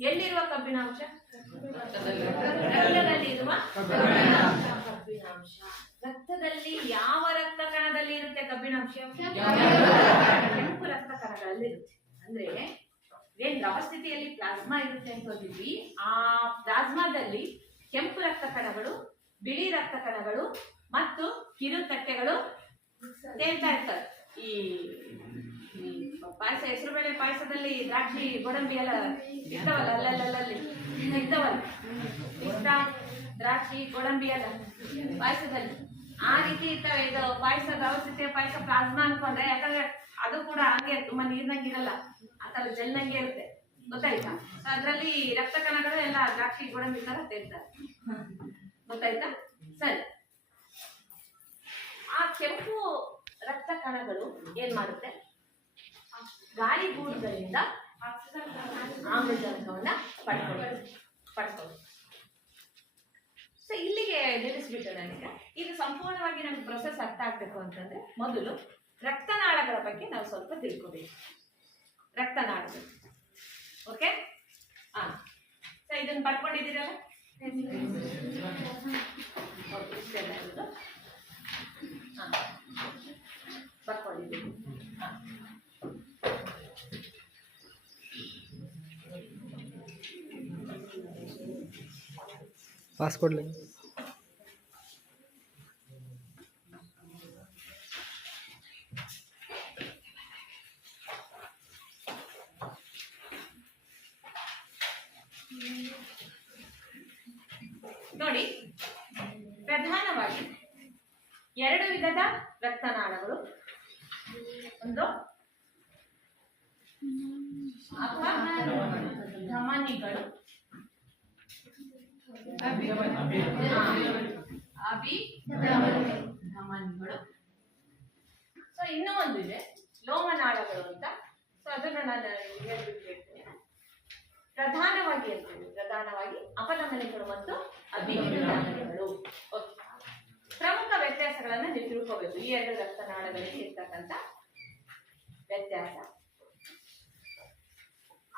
ಎಲ್ಲಿರುವ ಕಬ್ಬಿಣಾಂಶ? ರಕ್ತದಲ್ಲಿರುವ ಕಬ್ಬಿಣಾಂಶ. ರಕ್ತದಲ್ಲಿ ಯಾವ ರಕ್ತ ಕಣದಲ್ಲಿ ಇರುತ್ತೆ ಕಬ್ಬಿಣಾಂಶ? ಕೆಂಪು ರಕ್ತ ಕಣಗಳಲ್ಲಿ ಇರುತ್ತೆ. ಅಂದ್ರೆ ಏನ್ ದ್ರವ ಸ್ಥಿತಿಯಲ್ಲಿ ಪ್ಲಾಸ್ಮಾ ಇರುತ್ತೆ ಅಂತ ಹೋಗಿದ್ವಿ. ಆ ಪ್ಲಾಸ್ಮಾದಲ್ಲಿ ಕೆಂಪು ರಕ್ತ ಕಣಗಳು, ಬಿಳಿ ರಕ್ತ ಕಣಗಳು ಮತ್ತು ಕಿರುತಟ್ಟೆಗಳು ತೇಲ್ತಾ ಇರ್ತವೆ. ಈ ಪಾಯಸ, ಹೆಸರು ಬೇಳೆ ಪಾಯಸದಲ್ಲಿ ದ್ರಾಕ್ಷಿ ಗೋಡಂಬಿ ಎಲ್ಲ ಇರ್ತವಲ್ಲ, ಅಲ್ಲಲ್ಲಿ ಇರ್ತವಲ್ಲ, ಇಷ್ಟ ದ್ರಾಕ್ಷಿ ಗೋಡಂಬಿ ಎಲ್ಲ ಪಾಯಸದಲ್ಲಿ ಆ ರೀತಿ ಇರ್ತವೆ. ಇದು ಪಾಯಸ ದ್ರವ ಸ್ಥಿತಿಯ ಪಾಯಸ ಪ್ಲಾಸ್ಮಾ ಅನ್ಕೊಂಡ್ರೆ, ಯಾಕಂದ್ರೆ ಅದು ಕೂಡ ಹಂಗೆ ತುಂಬಾ ನೀರ್ನಂಗಿರಲ್ಲ, ಆ ತರ ಜಲ್ನಂಗೆ ಇರುತ್ತೆ, ಗೊತ್ತಾಯ್ತಾ? ಅದ್ರಲ್ಲಿ ರಕ್ತ ಕಣಗಳು ಎಲ್ಲ ದ್ರಾಕ್ಷಿ ಗೋಡಂಬಿ ತರ ತೇಲ್ತಾರೆ, ಗೊತ್ತಾಯ್ತಾ? ಸರಿ, ಆ ಕೆಂಪು ರಕ್ತ ಕಣಗಳು ಏನ್ ಮಾಡುತ್ತೆ? ಗಾಳಿಗೂಡುಗಳಿಂದ ಆಮ್ಲಜನಕವನ್ನ ಪಡ್ಕೊಳ್ಳಿ. ಸೊ ಇಲ್ಲಿಗೆ ನಿಲ್ಲಿಸ್ಬಿಟ್ಟು ನನಗೆ ಇದು ಸಂಪೂರ್ಣವಾಗಿ ನಮ್ಗೆ ಪ್ರೊಸೆಸ್ ಅರ್ಥ ಆಗ್ಬೇಕು ಅಂತಂದ್ರೆ ಮೊದಲು ರಕ್ತನಾಳಗಳ ಬಗ್ಗೆ ನಾವು ಸ್ವಲ್ಪ ತಿಳ್ಕೋಬೇಕು. ರಕ್ತನಾಳಗಳು, ಓಕೆ? ಸೊ ಇದನ್ನ ಬರ್ಕೊಂಡಿದ್ದೀರಲ್ಲ, ಇಷ್ಟೆಲ್ಲ ಇರೋದು ಬರ್ಕೊಂಡಿದ್ದೀವಿ. ಪಾಸ್ ಕೊಡ್ಲಿ. ನೋಡಿ, ಪ್ರಧಾನವಾಗಿ ಎರಡು ವಿಧದ ರಕ್ತನಾಳಗಳು, ಒಂದು ಅಥವಾ ಧಮನಿಗಳು, ಧಮನಿಗಳು. ಸೊ ಇನ್ನೂ ಒಂದಿದೆ ಲೋಮನಾಳಗಳು ಅಂತ. ಸೊ ಅದನ್ನು ನಾನು ಹೇಳ್ಬಿಟ್ಟು ಹೇಳ್ತೇನೆ. ಪ್ರಧಾನವಾಗಿ ಅಪಧಮನಿಗಳು ಮತ್ತು ಅಭಿಧಮನಿಗಳು. ಪ್ರಮುಖ ವ್ಯತ್ಯಾಸಗಳನ್ನ ನೀವು ತಿಳ್ಕೋಬೇಕು. ಈ ಎರಡು ರಕ್ತನಾಳಗಳಿಗೆ ಇರ್ತಕ್ಕಂಥ ವ್ಯತ್ಯಾಸ.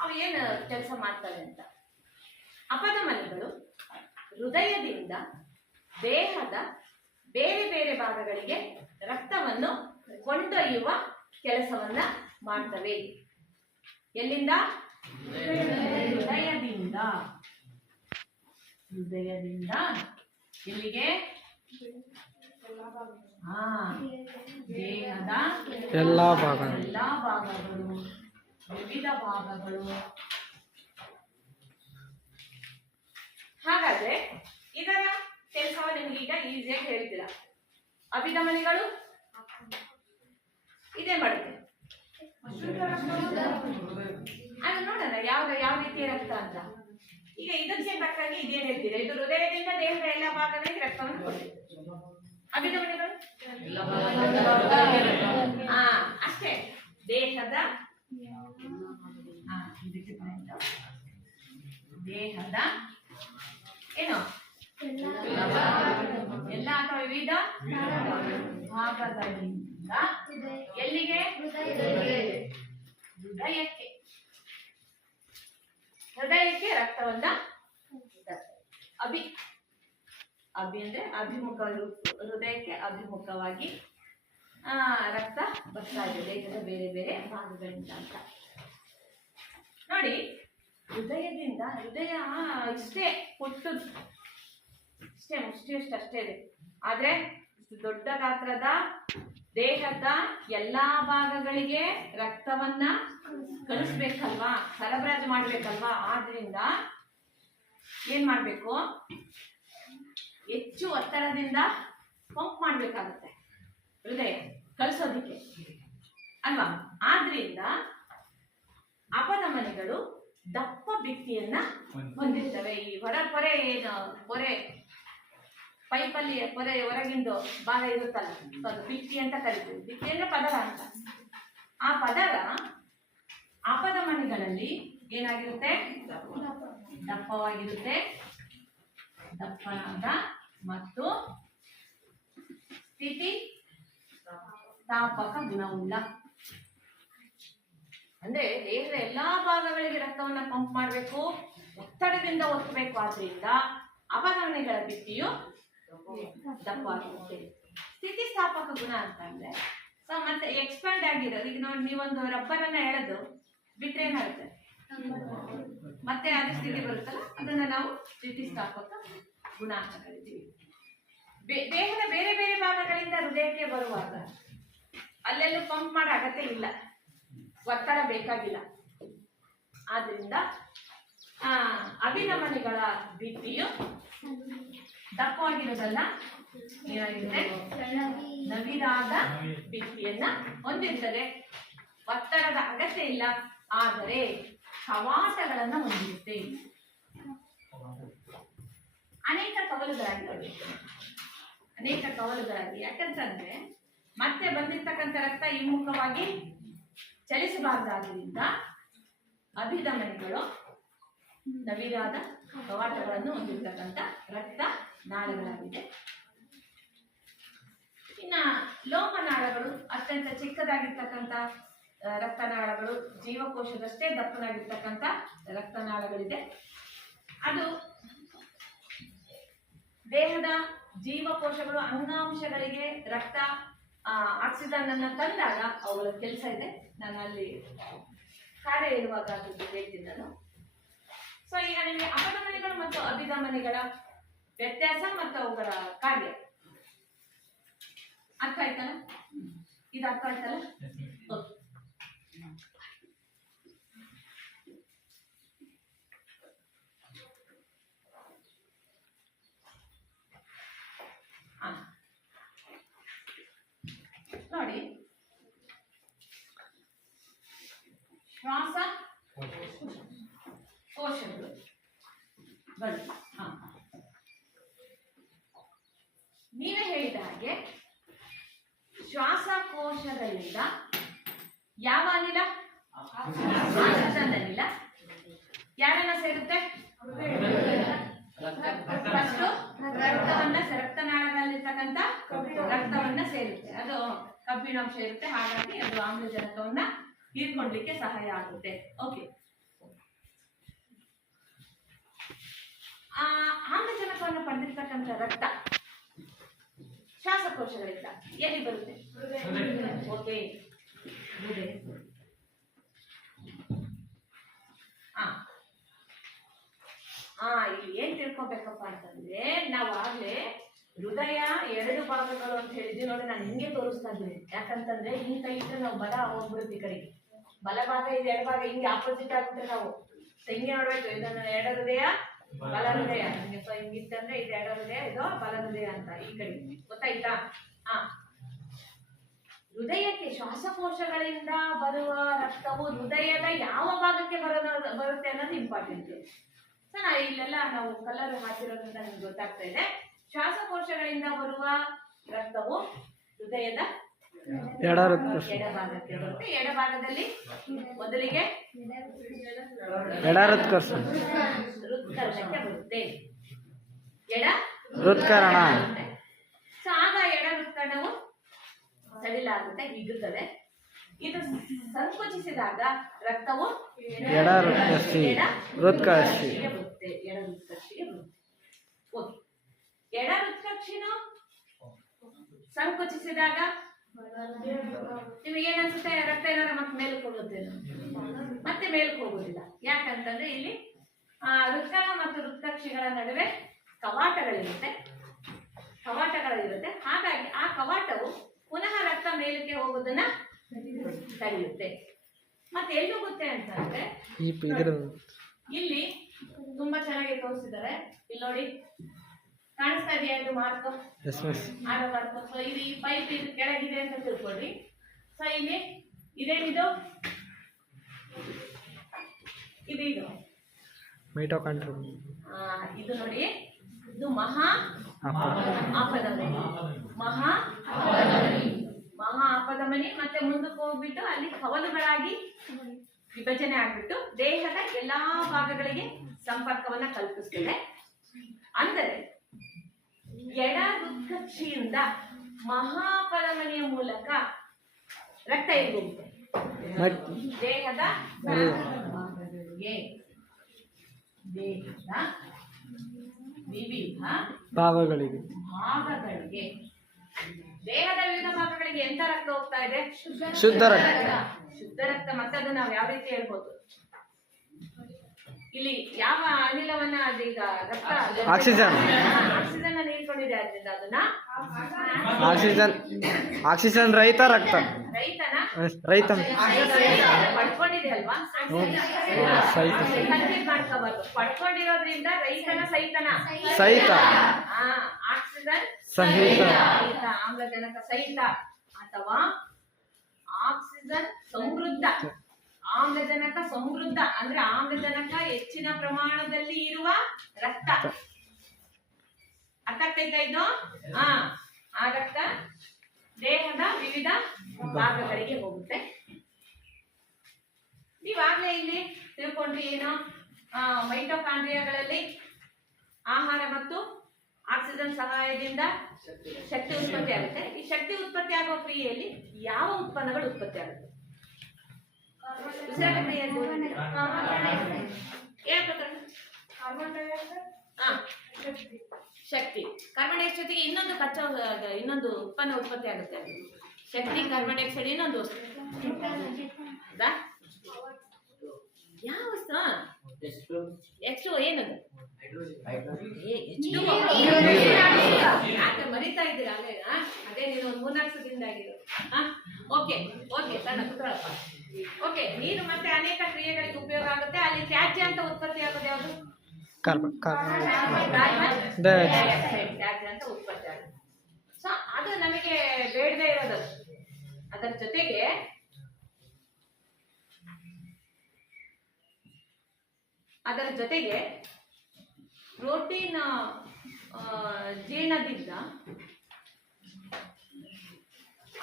ಅವು ಏನು ಕೆಲಸ ಮಾಡ್ತವೆ ಅಂತ. ಅಪಧಮನಿಗಳು ಹೃದಯದಿಂದ ದೇಹದ ಬೇರೆ ಬೇರೆ ಭಾಗಗಳಿಗೆ ರಕ್ತವನ್ನು ಕೊಂಡೊಯ್ಯುವ ಕೆಲಸವನ್ನ ಮಾಡ್ತವೆ. ಎಲ್ಲಿಂದ? ಹೃದಯದಿಂದ. ಹೃದಯದಿಂದ ಎಲ್ಲಿಗೆ? ದೇಹದ ಎಲ್ಲಾ ಭಾಗಗಳು, ವಿವಿಧ ಭಾಗಗಳು. ಹಾಗಾದ್ರೆ ಇದರ ಕೆಲಸವ ನಿಮ್ಗೆ ಈಗ ಈಸಿಯಾಗಿ ಹೇಳ್ತೀರಾ. ಅಭಿಧಮನಿಗಳು ಇದೇ ಮಾಡುತ್ತೆ. ಅದು ನೋಡೋಣ ಯಾವ ರೀತಿಯ ರಕ್ತ ಅಂತ. ಈಗ ಇದಕ್ಕೆ ತಕ್ಕಾಗಿ ಇದೇನು ಹೇಳ್ತೀರಾ? ಇದು ಹೃದಯದಿಂದ ದೇಹದ ಎಲ್ಲ ಭಾಗಗಳಿಗೆ ರಕ್ತವನ್ನು ಕೊಡುತ್ತೆ. ಅಭಿಧಮನಿಗಳು ಅಷ್ಟೇ. ದೇಹದ ದೇಹದ ಏನು ಎಲ್ಲ ಅಥವಾ ವಿವಿಧ ಭಾಗಗಳಿಂದ ಎಲ್ಲಿಗೆ? ಹೃದಯಕ್ಕೆ ರಕ್ತವನ್ನ ಅಭಿ ಅಂದ್ರೆ ಅಭಿಮುಖ, ಹೃದಯಕ್ಕೆ ಅಭಿಮುಖವಾಗಿ ರಕ್ತ ಬರ್ತಾ ಇದೆ ದೇಹದ ಬೇರೆ ಬೇರೆ ಭಾಗಗಳಿಂದ ಅಂತ ನೋಡಿ. ಹೃದಯ ಇಷ್ಟೇ ಪುಟ್ಟದ್ದು, ಇಷ್ಟೇ ಮುಷ್ಟಿಯಷ್ಟು ಅಷ್ಟೇ ಇದೆ. ಆದ್ರೆ ದೊಡ್ಡ ಗಾತ್ರದ ದೇಹದ ಎಲ್ಲಾ ಭಾಗಗಳಿಗೆ ರಕ್ತವನ್ನ ಕಳಿಸ್ಬೇಕಲ್ವಾ, ಸರಬರಾಜು ಮಾಡ್ಬೇಕಲ್ವಾ. ಆದ್ರಿಂದ ಏನ್ ಮಾಡ್ಬೇಕು? ಹೆಚ್ಚು ಒತ್ತಡದಿಂದ ಪಂಪ್ ಮಾಡ್ಬೇಕಾಗುತ್ತೆ ಹೃದಯ ಕಳಿಸೋದಿಕ್ಕೆ ಅಲ್ವಾ. ಆದ್ರಿಂದ ಅಪಧಮನಿಗಳು ದಪ್ಪ ಭಿತ್ತಿಯನ್ನ ಹೊಂದಿರ್ತವೆ. ಈ ಪೊರೆ ಪೈಪಲ್ಲಿ ಪೊರೆ ಹೊರಗಿಂದು ಭಾಗ ಇರುತ್ತಲ್ಲ, ಅದು ಭಿತ್ತಿ ಅಂತ ಕರಿತೀವಿ. ಭಿತ್ತಿ ಅಂದ್ರೆ ಪದರ ಅಂತ. ಆ ಪದರ ಅಪಧಮನಿಗಳಲ್ಲಿ ಏನಾಗಿರುತ್ತೆ? ದಪ್ಪವಾಗಿರುತ್ತೆ. ದಪ್ಪನಾದ ಮತ್ತು ಸ್ಥಿತಿ ಸ್ಥಾಪಕ ಗುಣವುಳ್ಳ. ಅಂದ್ರೆ ದೇಹದ ಎಲ್ಲಾ ಭಾಗಗಳಿಗೆ ರಕ್ತವನ್ನ ಪಂಪ್ ಮಾಡಬೇಕು, ಒತ್ತಡದಿಂದ ಒತ್ತಬೇಕು. ಆದ್ರಿಂದ ಅಪಧಮನಿಗಳ ಭಿತ್ತಿಯು ದಪ್ಪವಾಗಿರುತ್ತೆ. ಸ್ಥಿತಿಸ್ಥಾಪಕ ಗುಣ ಅಂತ ಅಂದ್ರೆ ಮತ್ತೆ ಎಕ್ಸ್ಪ್ಯಾಂಡ್ ಆಗಿರೋದು. ಈಗ ನೋಡಿ, ನೀವೊಂದು ರಬ್ಬರ್ ಅನ್ನ ಎಳೆದು ಬಿಟ್ರೆ ಏನಾಗುತ್ತೆ? ಮತ್ತೆ ಅದೇ ಸ್ಥಿತಿ ಬರುತ್ತಲ್ಲ, ಅದನ್ನ ನಾವು ಸ್ಥಿತಿಸ್ಥಾಪಕ ಗುಣ ಅಂತ ಕರಿತೀವಿ. ದೇಹದ ಬೇರೆ ಬೇರೆ ಭಾಗಗಳಿಂದ ಹೃದಯಕ್ಕೆ ಬರುವಾಗ ಅಲ್ಲೆಲ್ಲೂ ಪಂಪ್ ಮಾಡೋ ಅಗತ್ಯ ಇಲ್ಲ, ಒತ್ತಡ ಬೇಕಾಗಿಲ್ಲ. ಆದ್ರಿಂದ ಅಭಿಧಮನಿಗಳ ಭಿತ್ತಿಯು ದಪ್ಪವಾಗಿರೋದಲ್ಲ, ಏನಾಗಿರುತ್ತೆ? ನವಿರಾದ ಭಿತ್ತಿಯನ್ನ ಹೊಂದಿರ್ತದೆ. ಒತ್ತಡದ ಅಗತ್ಯ ಇಲ್ಲ, ಆದರೆ ಕವಾಟಗಳನ್ನ ಹೊಂದಿರುತ್ತೆ. ಅನೇಕ ಕವಲುಗಳಾಗಿ ಯಾಕಂತಂದ್ರೆ ಮತ್ತೆ ಬಂದಿರ್ತಕ್ಕಂಥ ರಕ್ತ ಹಿಮ್ಮುಖವಾಗಿ ಚಲಿಸಬಾರದಾದ್ರಿಂದ ಅಭಿಧಮನಿಗಳು ನವಿರಾದ ಕವಾಟಗಳನ್ನು ಹೊಂದಿರತಕ್ಕಂಥ ರಕ್ತ ನಾಳಗಳಾಗಿದೆ. ಇನ್ನ ಲೋಮನಾಳಗಳು ಅತ್ಯಂತ ಚಿಕ್ಕದಾಗಿರ್ತಕ್ಕಂಥ ರಕ್ತನಾಳಗಳು, ಜೀವಕೋಶದಷ್ಟೇ ದಪ್ಪನಾಗಿರ್ತಕ್ಕಂಥ ರಕ್ತನಾಳಗಳಿದೆ. ಅದು ದೇಹದ ಜೀವಕೋಶಗಳು ಅಂಗಾಂಶಗಳಿಗೆ ರಕ್ತ ಆಕ್ಸಿಜನ್ ಅನ್ನ ತಂದಾಗ ಅವುಗಳ ಕೆಲಸ ಇದೆ. ನಾನು ಅಲ್ಲಿ ಕಾರ್ಯ ಇರುವಾಗ ಹೇಳ್ತೀನಿ ನಾನು. ಸೊ ಈಗ ನಿಮಗೆ ಅಪಧಮನಿಗಳು ಮತ್ತು ಅಭಿಧಮನಿಗಳ ವ್ಯತ್ಯಾಸ ಮತ್ತು ಅವುಗಳ ಕಾರ್ಯ ಅರ್ಥ ಆಯ್ತಲ್ಲ? ಇದು ಅರ್ಥ ಆಯ್ತಲ್ಲ? ನೋಡಿ, ಶ್ವಾಸ ಕೋಶಗಳು ನೀವೇ ಹೇಳಿದ ಹಾಗೆ ಶ್ವಾಸಕೋಶಗಳಿಂದ ಯಾವ ಅನಿಲ? ಆಕ್ಸಿಜನ್ ಅನಿಲ ಯಾರನ್ನ ಸೇರುತ್ತೆ? ಫಸ್ಟ್ ರಕ್ತನಾಳದಲ್ಲಿರ್ತಕ್ಕಂಥ ರಕ್ತವನ್ನ ಸೇರುತ್ತೆ. ಅದು ಕಬ್ಬಿಣಾಂಶ ಇರುತ್ತೆ, ಹಾಗಾಗಿ ಅದು ಆಮ್ಲಜನಕವನ್ನ ಹೀರ್ಕೊಳ್ಲಿಕ್ಕೆ ಸಹಾಯ ಆಗುತ್ತೆ. ಓಕೆ. ಆಮ್ಲಜನಕವನ್ನು ಪಡೆದಿರ್ತಕ್ಕಂಥ ರಕ್ತ ಶ್ವಾಸಕೋಶಗಳಿಂದ ಎಲ್ಲಿ ಬರುತ್ತೆ? ಓಕೆ, ಇಲ್ಲಿ ಏನ್ ತಿಳ್ಕೊಬೇಕಪ್ಪ ಅಂತಂದ್ರೆ, ನಾವು ಆಗ್ಲೇ ಹೃದಯ 2 ಭಾಗಗಳು ಅಂತ ಹೇಳಿದ್ವಿ ನೋಡಿ. ನಾನು ಹಿಂಗೆ ತೋರಿಸ್ತಾ ಇದ್ದೀನಿ, ಯಾಕಂತಂದ್ರೆ ಹಿಂಗ್ ಕೈ ಇಟ್ಟರೆ ನಾವು ಬಲ ಹೋಗ್ಬಿಡುತ್ತೆ ಈ ಕಡೆಗೆ, ಬಲಭಾಗ ಇದು ಎಡಭಾಗ ಹಿಂಗೆ ಆಪೋಸಿಟ್ ಆಗ್ಬಿಟ್ರೆ ನಾವು ಹಿಂಗೆ ನೋಡ್ಬೇಕು. ಇದನ್ನ ಎಡ ಹೃದಯ ಬಲ ಹೃದಯ, ಹಿಂಗೆ ಹಿಂಗಿತ್ತಂದ್ರೆ ಇದು ಎಡ ಹೃದಯ, ಇದು ಬಲ ಹೃದಯ ಅಂತ ಈ ಕಡೆ, ಗೊತ್ತಾಯ್ತಾ? ಹೃದಯಕ್ಕೆ ಶ್ವಾಸಕೋಶಗಳಿಂದ ಬರುವ ರಕ್ತವು ಹೃದಯದ ಯಾವ ಭಾಗಕ್ಕೆ ಬರುತ್ತೆ ಅನ್ನೋದು ಇಂಪಾರ್ಟೆಂಟ್. ನಾ ಇಲ್ಲೆಲ್ಲ ನಾವು ಕಲರ್ ಹಾಕಿರೋದ್ರಿಂದ ನಿಮ್ಗೆ ಗೊತ್ತಾಗ್ತಾ ಇದೆ. ಶ್ವಾಸಕೋಶಗಳಿಂದ ಬರುವ ರಕ್ತವು ಹೃದಯದ ಎಡಭಾಗಕ್ಕೆ ಬರುತ್ತೆ. ಎಡಭಾಗದಲ್ಲಿ ಮೊದಲಿಗೆ ಹೃತ್ಕರ್ಣಕ್ಕೆ ಬರುತ್ತೆ. ಹೃತ್ಕರ್ಣ. ಸೊ ಆಗ ಎಡ ಹೃತ್ಕರ್ಣವು ಸಡಿಲಾಗುತ್ತೆ, ಹಿಗ್ಗುತ್ತದೆ. ಇದು ಸಂಕೋಚಿಸಿದಾಗ ರಕ್ತವು ಎಡ ಹೃತ್ಕರ್ಷಿಗೆ ಬರುತ್ತೆ. ಎಡ ಹೃತ್ಕರ್ಷಿನು ಸಂಕೋಚಿಸಿದಾಗ ನಿಮಗೆ ಏನನ್ಸುತ್ತೆ? ರಕ್ತ ಏನಾರ ಮತ್ತೆ ಮೇಲಕ್ಕೆ ಹೋಗುತ್ತೆ? ಮತ್ತೆ ಮೇಲಕ್ಕೆ ಹೋಗುದಿಲ್ಲ. ಯಾಕಂತಂದ್ರೆ ಇಲ್ಲಿ ಹೃತ್ಕರ್ಣ ಮತ್ತು ಹೃತ್ಕರ್ಷಿಗಳ ನಡುವೆ ಕವಾಟಗಳಿರುತ್ತೆ. ಹಾಗಾಗಿ ಆ ಕವಾಟವು ಪುನಃ ರಕ್ತ ಮೇಲಕ್ಕೆ ಹೋಗೋದನ್ನ ತಡೆಯುತ್ತೆ. ಮತ್ತೆ ಎಲ್ಲಿ ಹೋಗುತ್ತೆ ಅಂತಂದ್ರೆ, ಇಲ್ಲಿ ತುಂಬಾ ಚೆನ್ನಾಗಿ ತೋರಿಸಿದ್ದಾರೆ. ಇಲ್ಲಿ ನೋಡಿ, ಕಾಣಿಸ್ತಾ ಇದೆಯಾ ಇದು ಮಾರ್ಕ್? ಮಾರ್ಕ್. ಸೊ ಇದು ಈ ಪೈಪ್ ಇದು ಕೆಳಗಿದೆ ಅಂತ ತಿಳ್ಕೊಳ್ರಿ. ಸೊ ಇಲ್ಲಿ ಇದೇನಿದು? ಇದು ಮೈಟೊಕಾಂಡ್ರಿಯಂ. ಇದು ನೋಡಿ, ಇದು ಮಹಾ ಅಪಧಮನಿ. ಮತ್ತೆ ಮುಂದಕ್ಕೆ ಹೋಗ್ಬಿಟ್ಟು ಅಲ್ಲಿ ಕವಲುಗಳಾಗಿ ವಿಭಜನೆ ಆಗ್ಬಿಟ್ಟು ದೇಹದ ಎಲ್ಲಾ ಭಾಗಗಳಿಗೆ ಸಂಪರ್ಕವನ್ನ ಕಲ್ಪಿಸ್ತದೆ. ಅಂದರೆ ಎಡ ಹೃತ್ಕರ್ಷಿಯಿಂದ ಮಹಾಪಧಮನಿಯ ಮೂಲಕ ರಕ್ತ ಹೋಗುತ್ತೆ ದೇಹದ ವಿವಿಧ ಭಾಗಗಳಿಗೆ. ದೇಹದ ವಿವಿಧ ಭಾಗಗಳಿಗೆ ಎಂತ ರಕ್ತ ಹೋಗ್ತಾ ಇದೆ? ಶುದ್ಧ ರಕ್ತ. ಮತ್ತೆ ಅದನ್ನ ನಾವು ಯಾವ ರೀತಿ ಹೇಳ್ಬೋದು? ಇಲ್ಲಿ ಯಾವ ಅನಿಲವನ್ನ ಈಗ ರಕ್ತ ಆಕ್ಸಿಜನ್ ಅನ್ನು ಹೀರ್ಕೊಂಡಿದೆ, ಅದರಿಂದ ಅದನ್ನ ಆಕ್ಸಿಜನ್ ರಹಿತ ರಕ್ತ ಪಡ್ಕೊಂಡಿದೆ ಅಲ್ವಾ? ಮಾಡ್ಕೋಬಾರ್ದು. ಪಡ್ಕೊಂಡಿರೋದ್ರಿಂದ ರೈತನ ಸಹಿತ ಆಕ್ಸಿಜನ್ ಸಹಿತ, ಆಮ್ಲಜನಕ ಸಹಿತ ಅಥವಾ ಆಕ್ಸಿಜನ್ ಸಮೃದ್ಧ. ಆಮ್ಲಜನಕ ಸಮೃದ್ಧ ಅಂದ್ರೆ ಆಮ್ಲಜನಕ ಹೆಚ್ಚಿನ ಪ್ರಮಾಣದಲ್ಲಿ ಇರುವ ರಕ್ತ. ಅರ್ಥ ಆಗ್ತೈತಾ ಇದು? ಆ ರಕ್ತ ದೇಹದ ವಿವಿಧ ಭಾಗಗಳಿಗೆ ಹೋಗುತ್ತೆ. ನೀವಾಗ್ಲೇ ಇಲ್ಲಿ ತಿಳ್ಕೊಂಡ್ರಿ ಏನು? ಮೈಟೊಕಾಂಡ್ರಿಯಾಗಳಲ್ಲಿ ಆಹಾರ ಮತ್ತು ಆಕ್ಸಿಜನ್ ಸಹಾಯದಿಂದ ಶಕ್ತಿ ಉತ್ಪತ್ತಿ ಆಗುತ್ತೆ. ಈ ಶಕ್ತಿ ಉತ್ಪತ್ತಿ ಆಗುವ ಕ್ರಿಯೆಯಲ್ಲಿ ಯಾವ ಉತ್ಪನ್ನಗಳು ಉತ್ಪತ್ತಿ ಆಗುತ್ತೆ? ಶಕ್ತಿ. ಕಾರ್ಬನ್ ಡೈಆಕ್ಸೈಡ್ ಜೊತೆಗೆ ಇನ್ನೊಂದು ಉತ್ಪನ್ನ ಉತ್ಪತ್ತಿ ಆಗುತ್ತೆ. ಶಕ್ತಿ, ಕಾರ್ಬನ್ ಡೈಆಕ್ಸೈಡ್, ಇನ್ನೊಂದು ವಸ್ತು. ಯಾವ ವಸ್ತು? ಎಷ್ಟು ಏನದು? ಯಾಕೆ ಮರಿತಾ ಇದ್ದೀರಾ? ಅದೇ ನೀನು ಒಂದು 3-4 ಸದಿಂದ ಆಗಿರೋ. ಓಕೆ ಸಣ್ಣ ಕುತ್ಕೊಳ್ಳಪ್ಪ. ಓಕೆ, ನೀರು ಮತ್ತೆ ಅನೇಕ ಕ್ರಿಯೆಗಳಿಗೆ ಉಪಯೋಗ ಆಗುತ್ತೆ. ಅಲ್ಲಿ ತ್ಯಾಜ್ಯ ಅಂತ ಉತ್ಪತ್ತಿ ಆಗೋದು ಯಾವುದು? ಕಾರ್ಬನ್ ಡೈಆಕ್ಸೈಡ್ ತ್ಯಾಜ್ಯ ಅಂತ ಉತ್ಪತ್ತಿ ಆಗುತ್ತೆ. ಸೊ ಅದು ನಮಗೆ ಬೇಡದೇ ಇರೋದು. ಅದರ ಜೊತೆಗೆ ಪ್ರೋಟೀನ್ ಜೀರ್ಣದಿಂದ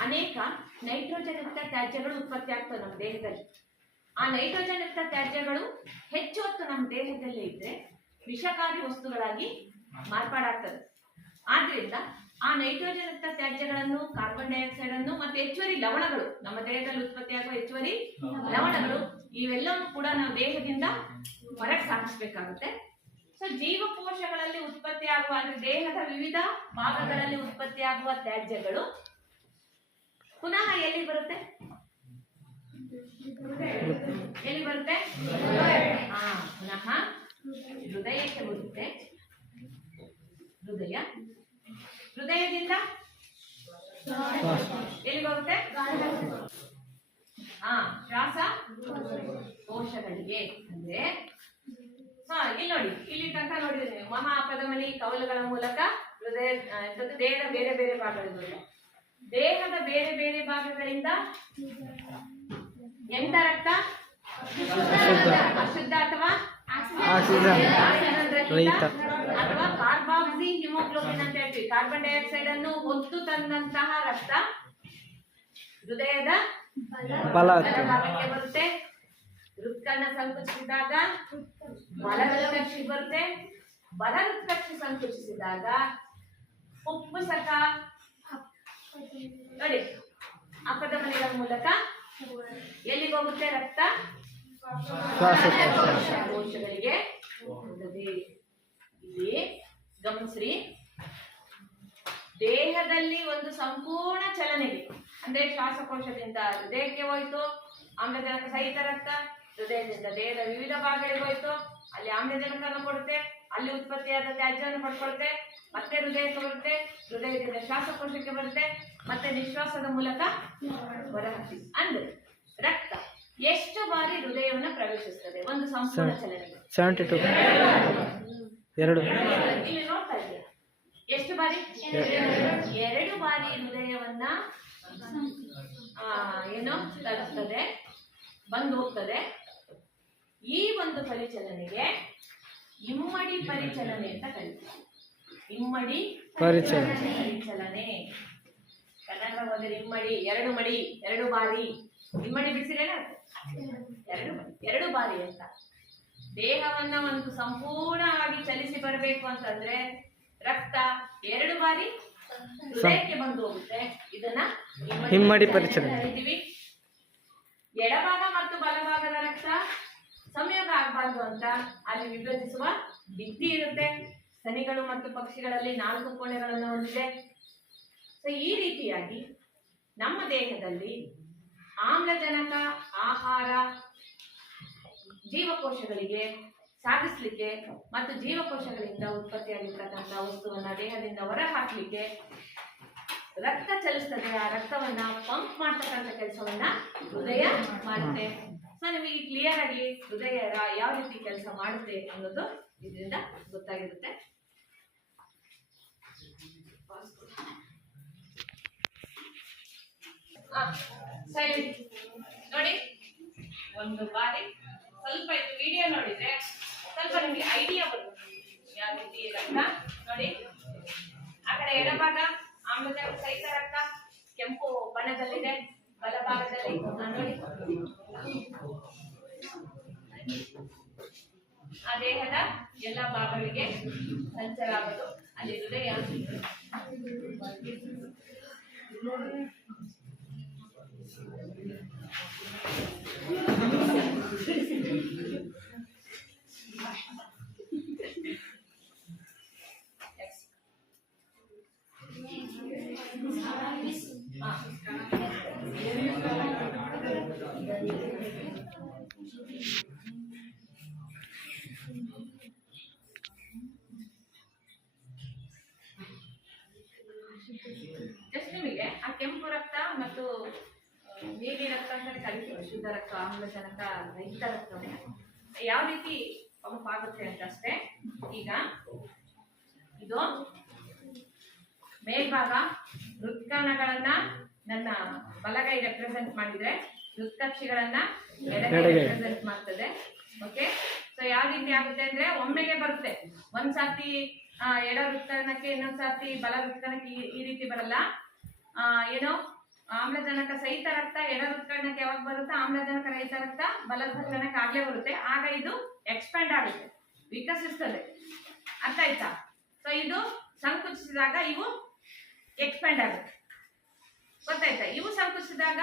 ಅನೇಕ ನೈಟ್ರೋಜನ್ ಯುಕ್ತ ತ್ಯಾಜ್ಯಗಳು ಉತ್ಪತ್ತಿ ಆಗ್ತವೆ ನಮ್ಮ ದೇಹದಲ್ಲಿ. ಆ ನೈಟ್ರೋಜನ್ ಯುಕ್ತ ತ್ಯಾಜ್ಯಗಳು ಹೆಚ್ಚು ಹೊತ್ತು ನಮ್ಮ ದೇಹದಲ್ಲಿ ಇದ್ರೆ ವಿಷಕಾರಿ ವಸ್ತುಗಳಾಗಿ ಮಾರ್ಪಾಡಾಗ್ತದೆ. ಆದ್ರಿಂದ ಆ ನೈಟ್ರೋಜನ್ ಯುಕ್ತ ತ್ಯಾಜ್ಯಗಳನ್ನು, ಕಾರ್ಬನ್ ಡೈಆಕ್ಸೈಡ್ ಅನ್ನು ಮತ್ತೆ ಹೆಚ್ಚುವರಿ ಲವಣಗಳು, ನಮ್ಮ ದೇಹದಲ್ಲಿ ಉತ್ಪತ್ತಿಯಾಗುವ ಹೆಚ್ಚುವರಿ ಲವಣಗಳು, ಇವೆಲ್ಲವೂ ಕೂಡ ನಾವು ದೇಹದಿಂದ ಹೊರಗೆ ಸಾಗಿಸ್ಬೇಕಾಗುತ್ತೆ. ಸೊ ಜೀವಕೋಶಗಳಲ್ಲಿ ಉತ್ಪತ್ತಿಯಾಗುವ ಅಂದ್ರೆ ದೇಹದ ವಿವಿಧ ಭಾಗಗಳಲ್ಲಿ ಉತ್ಪತ್ತಿಯಾಗುವ ತ್ಯಾಜ್ಯಗಳು ಪುನಃ ಎಲ್ಲಿ ಬರುತ್ತೆ? ಎಲ್ಲಿ ಬರುತ್ತೆ? ಪುನಃ ಹೃದಯಕ್ಕೆ ಬರುತ್ತೆ. ಹೃದಯದಿಂದ ಎಲ್ಲಿ ಬರುತ್ತೆ? ಶ್ವಾಸ ಕೋಶಗಳಿಗೆ. ಅಂದ್ರೆ ಇಲ್ಲಿ ನೋಡಿ, ಇಲ್ಲಿ ತನಕ ನೋಡಿದ್ರೆ ನೀವು ಮಹಾಪಧಮನಿ ಕವಲುಗಳ ಮೂಲಕ ಹೃದಯ ದೇಹದ ಬೇರೆ ಬೇರೆ ಭಾಗಗಳಿವೆ. ದೇಹದ ಬೇರೆ ಬೇರೆ ಭಾಗಗಳಿಂದ ಎಂತ ರಕ್ತ? ಅಶುದ್ಧ ಅಥವಾ ಅಥವಾ ಕಾರ್ಬಾಕ್ಸಿ ಹಿಮೋಗ್ಲೋಬಿನ್ ಅಂತ ಹೇಳ್ತೀವಿ. ಕಾರ್ಬನ್ ಡೈಆಕ್ಸೈಡ್ ಅನ್ನು ಹೊತ್ತು ತಂದಂತಹ ರಕ್ತ ಹೃದಯದ ಬಲಭಾಗಕ್ಕೆ ಬರುತ್ತೆ. ಹೃತ್ಕರ್ಣ ಸಂಕುಚಿಸಿದಾಗ ಬಲ ಹೃತ್ಕಕ್ಷಿ ಬರುತ್ತೆ. ಬಲ ಹೃತ್ಕಕ್ಷಿ ಸಂಕುಚಿಸಿದಾಗ ಪುಪ್ಪುಸಕ ನೋಡಿ ಅಪಧಮನಿಗಳ ಮೂಲಕ ಎಲ್ಲಿಗೆ ಹೋಗುತ್ತೆ? ರಕ್ತ ಕೋಶಗಳಿಗೆ ಹೋಗುತ್ತದೆ. ಇಲ್ಲಿ ಗಮನಿಸ್ರಿ, ದೇಹದಲ್ಲಿ ಒಂದು ಸಂಪೂರ್ಣ ಚಲನೆಗೆ ಅಂದ್ರೆ ಶ್ವಾಸಕೋಶದಿಂದ ಹೃದಯಕ್ಕೆ ಹೋಯ್ತು ಆಮ್ಲಜನಕ ಸಹಿತ ರಕ್ತ, ಹೃದಯದಿಂದ ದೇಹದ ವಿವಿಧ ಭಾಗಗಳಿಗೆ ಹೋಯ್ತು, ಅಲ್ಲಿ ಆಮ್ಲಜನಕವನ್ನು ಕೊಡುತ್ತೆ, ಅಲ್ಲಿ ಉತ್ಪತ್ತಿಯಾದ ತ್ಯಾಜ್ಯವನ್ನು ಪಡ್ಕೊಳುತ್ತೆ, ಮತ್ತೆ ಹೃದಯಕ್ಕೆ ಬರುತ್ತೆ, ಹೃದಯದಿಂದ ಶ್ವಾಸಕೋಶಕ್ಕೆ ಬರುತ್ತೆ, ಮತ್ತೆ ನಿಶ್ವಾಸದ ಮೂಲಕ ಹೊರಹಾಕ್ತೀವಿ. ಅಂದ್ರೆ ರಕ್ತ ಎಷ್ಟು ಬಾರಿ ಹೃದಯವನ್ನು ಪ್ರವೇಶಿಸ್ತದೆ ಒಂದು ಸಂಪೂರ್ಣ ಚಲನೆಗೆ? 72. ಇಲ್ಲಿ ನೋಡ್ತಾ ಇದ್ದೀರಾ ಎಷ್ಟು ಬಾರಿ? 2 ಬಾರಿ ಹೃದಯವನ್ನ ಏನೋ ತಲುಪ್ತದೆ, ಬಂದು ಹೋಗ್ತದೆ. ಈ ಒಂದು ಪರಿಚಲನೆಗೆ ಇಮ್ಮಡಿ ಪರಿಚಲನೆ ಅಂತ ಕರೀತೀವಿ. ಇಮ್ಮಡಿ ಪರಿಚಲನೆ ಕನ್ನಡ ಹೋದರೆ ಇಮ್ಮಡಿ 2 ಮಡಿ 2 ಬಾರಿ. ಇಮ್ಮಡಿ ಬಿಡಿಸಿರೇನ 2 ಬಾರಿ ಅಂತ. ದೇಹವನ್ನ ಒಂದು ಸಂಪೂರ್ಣವಾಗಿ ಚಲಿಸಿ ಬರಬೇಕು ಅಂತಂದ್ರೆ ರಕ್ತ 2 ಬಾರಿ ಹೃದಯಕ್ಕೆ ಬಂದು ಹೋಗುತ್ತೆ. ಇದನ್ನ ಹಿಮ್ಮಡಿ ಪರಿಚಲನೆ ಕರಿತೀವಿ. ಎಡಭಾಗ ಮತ್ತು ಬಲಭಾಗದ ರಕ್ತ ಸಂಯೋಗ ಆಗಬಾರ್ದು ಅಂತ ಅಲ್ಲಿ ವಿಭಜಿಸುವ ಭಿತ್ತಿ ಇರುತ್ತೆ. ಸ್ತನಿಗಳು ಮತ್ತು ಪಕ್ಷಿಗಳಲ್ಲಿ 4 ಕೋಣೆಗಳನ್ನು ಹೊಂದಿದೆ. ಸೊ ಈ ರೀತಿಯಾಗಿ ನಮ್ಮ ದೇಹದಲ್ಲಿ ಆಮ್ಲಜನಕ ಆಹಾರ ಜೀವಕೋಶಗಳಿಗೆ ಸಾಗಿಸ್ಲಿಕ್ಕೆ ಮತ್ತು ಜೀವಕೋಶಗಳಿಂದ ಉತ್ಪತ್ತಿಯಾಗಿರ್ತಕ್ಕಂಥ ವಸ್ತುವನ್ನ ದೇಹದಿಂದ ಹೊರ ಹಾಕ್ಲಿಕ್ಕೆ ರಕ್ತ ಚಲಿಸ್ತದೆ. ಆ ರಕ್ತವನ್ನ ಪಂಪ್ ಮಾಡ್ತಕ್ಕಂಥ ಕೆಲಸವನ್ನ ಹೃದಯ ಮಾಡುತ್ತೆ. ಸೊ ನಿಮಗೆ ಕ್ಲಿಯರ್ ಆಗಿ ಹೃದಯ ಯಾವ ರೀತಿ ಕೆಲಸ ಮಾಡುತ್ತೆ ಅನ್ನೋದು ಇದರಿಂದ ಗೊತ್ತಾಗಿರುತ್ತೆ. ಸರಿ ನೋಡಿ, ಒಂದು ಬಾರಿ ಸ್ವಲ್ಪ ಇದು ವಿಡಿಯೋ ನೋಡಿದ್ರೆ ಸ್ವಲ್ಪ ನಿಮಗೆ ಐಡಿಯಾ ಬರುತ್ತೆ ಯಾವ ರೀತಿ ರಕ್ತ. ನೋಡಿ ಆ ಕಡೆ ಎಡಭಾಗ ಆಮ್ಲಜನಕ ಸಹಿತ ರಕ್ತ ಕೆಂಪು ಬಣ್ಣದಲ್ಲಿದೆ, ಬಲಭಾಗದಲ್ಲಿ ನೋಡಿ ಆ ದೇಹದ ಎಲ್ಲ ಭಾಗಗಳಿಗೆ ಸಂಚಾರ ಆಗೋದು. ಅಲ್ಲಿ ಹೃದಯ ಜಸ್ಟ್ ನಿಮಗೆ ಆ ಕೆಂಪು ರಕ್ತ ಮತ್ತು ನೀಲಿ ರಕ್ತ ಅಂತ ಕರಿತೀವಿ, ಶುದ್ಧ ರಕ್ತ, ಆಮ್ಲಜನಕ ರಹಿತ ರಕ್ತವನ್ನ ಯಾವ ರೀತಿ ಪಂಪ್ ಆಗುತ್ತೆ ಅಂತ ಅಷ್ಟೇ. ಈಗ ಇದು ಮೇಲ್ಭಾಗ ಹೃತ್ಕರ್ಣಗಳನ್ನ ನನ್ನ ಬಲಗೈ ರೆಪ್ರೆಸೆಂಟ್ ಮಾಡಿದ್ರೆ ಹೃತ್ಕಕ್ಷಿಗಳನ್ನ ಎಡಗೈ ರೆಪ್ರೆಸೆಂಟ್ ಮಾಡ್ತದೆ. ಓಕೆ, ಸೊ ಯಾವ ರೀತಿ ಆಗುತ್ತೆ ಅಂದ್ರೆ ಒಮ್ಮೆಗೆ ಬರುತ್ತೆ. ಒಂದ್ಸಾತಿ ಎಡ ಹೃತ್ಕರ್ಣಕ್ಕೆ, ಇನ್ನೊಂದ್ಸಾತಿ ಬಲ ಹೃತ್ಕರ್ಣಕ್ಕೆ ಈ ರೀತಿ ಬರಲ್ಲ. ಏನೋ ಆಮ್ಲಜನಕ ಸಹಿತ ರಕ್ತ ಎಡ ಹೃತ್ಕರ್ಣಕ್ಕೆ ಯಾವಾಗ ಬರುತ್ತೆ, ಆಮ್ಲಜನಕ ರಹಿತ ರಕ್ತ ಬಲ ಹೃತ್ಕರ್ಣಕ್ಕೆ ಆಗ್ಲೇ ಬರುತ್ತೆ. ಆಗ ಇದು ಎಕ್ಸ್ಪ್ಯಾಂಡ್ ಆಗುತ್ತೆ, ವಿಕಸಿಸ್ತದೆ. ಅರ್ಥ ಆಯ್ತಾ? ಸೊ ಇದು ಸಂಕುಚಿಸಿದಾಗ ಇವು ಎಕ್ಸ್ಪ್ಯಾಂಡ್ ಆಗುತ್ತೆ. ಗೊತ್ತಾಯ್ತಾ? ಇವು ಸಂಕುಚಿಸಿದಾಗ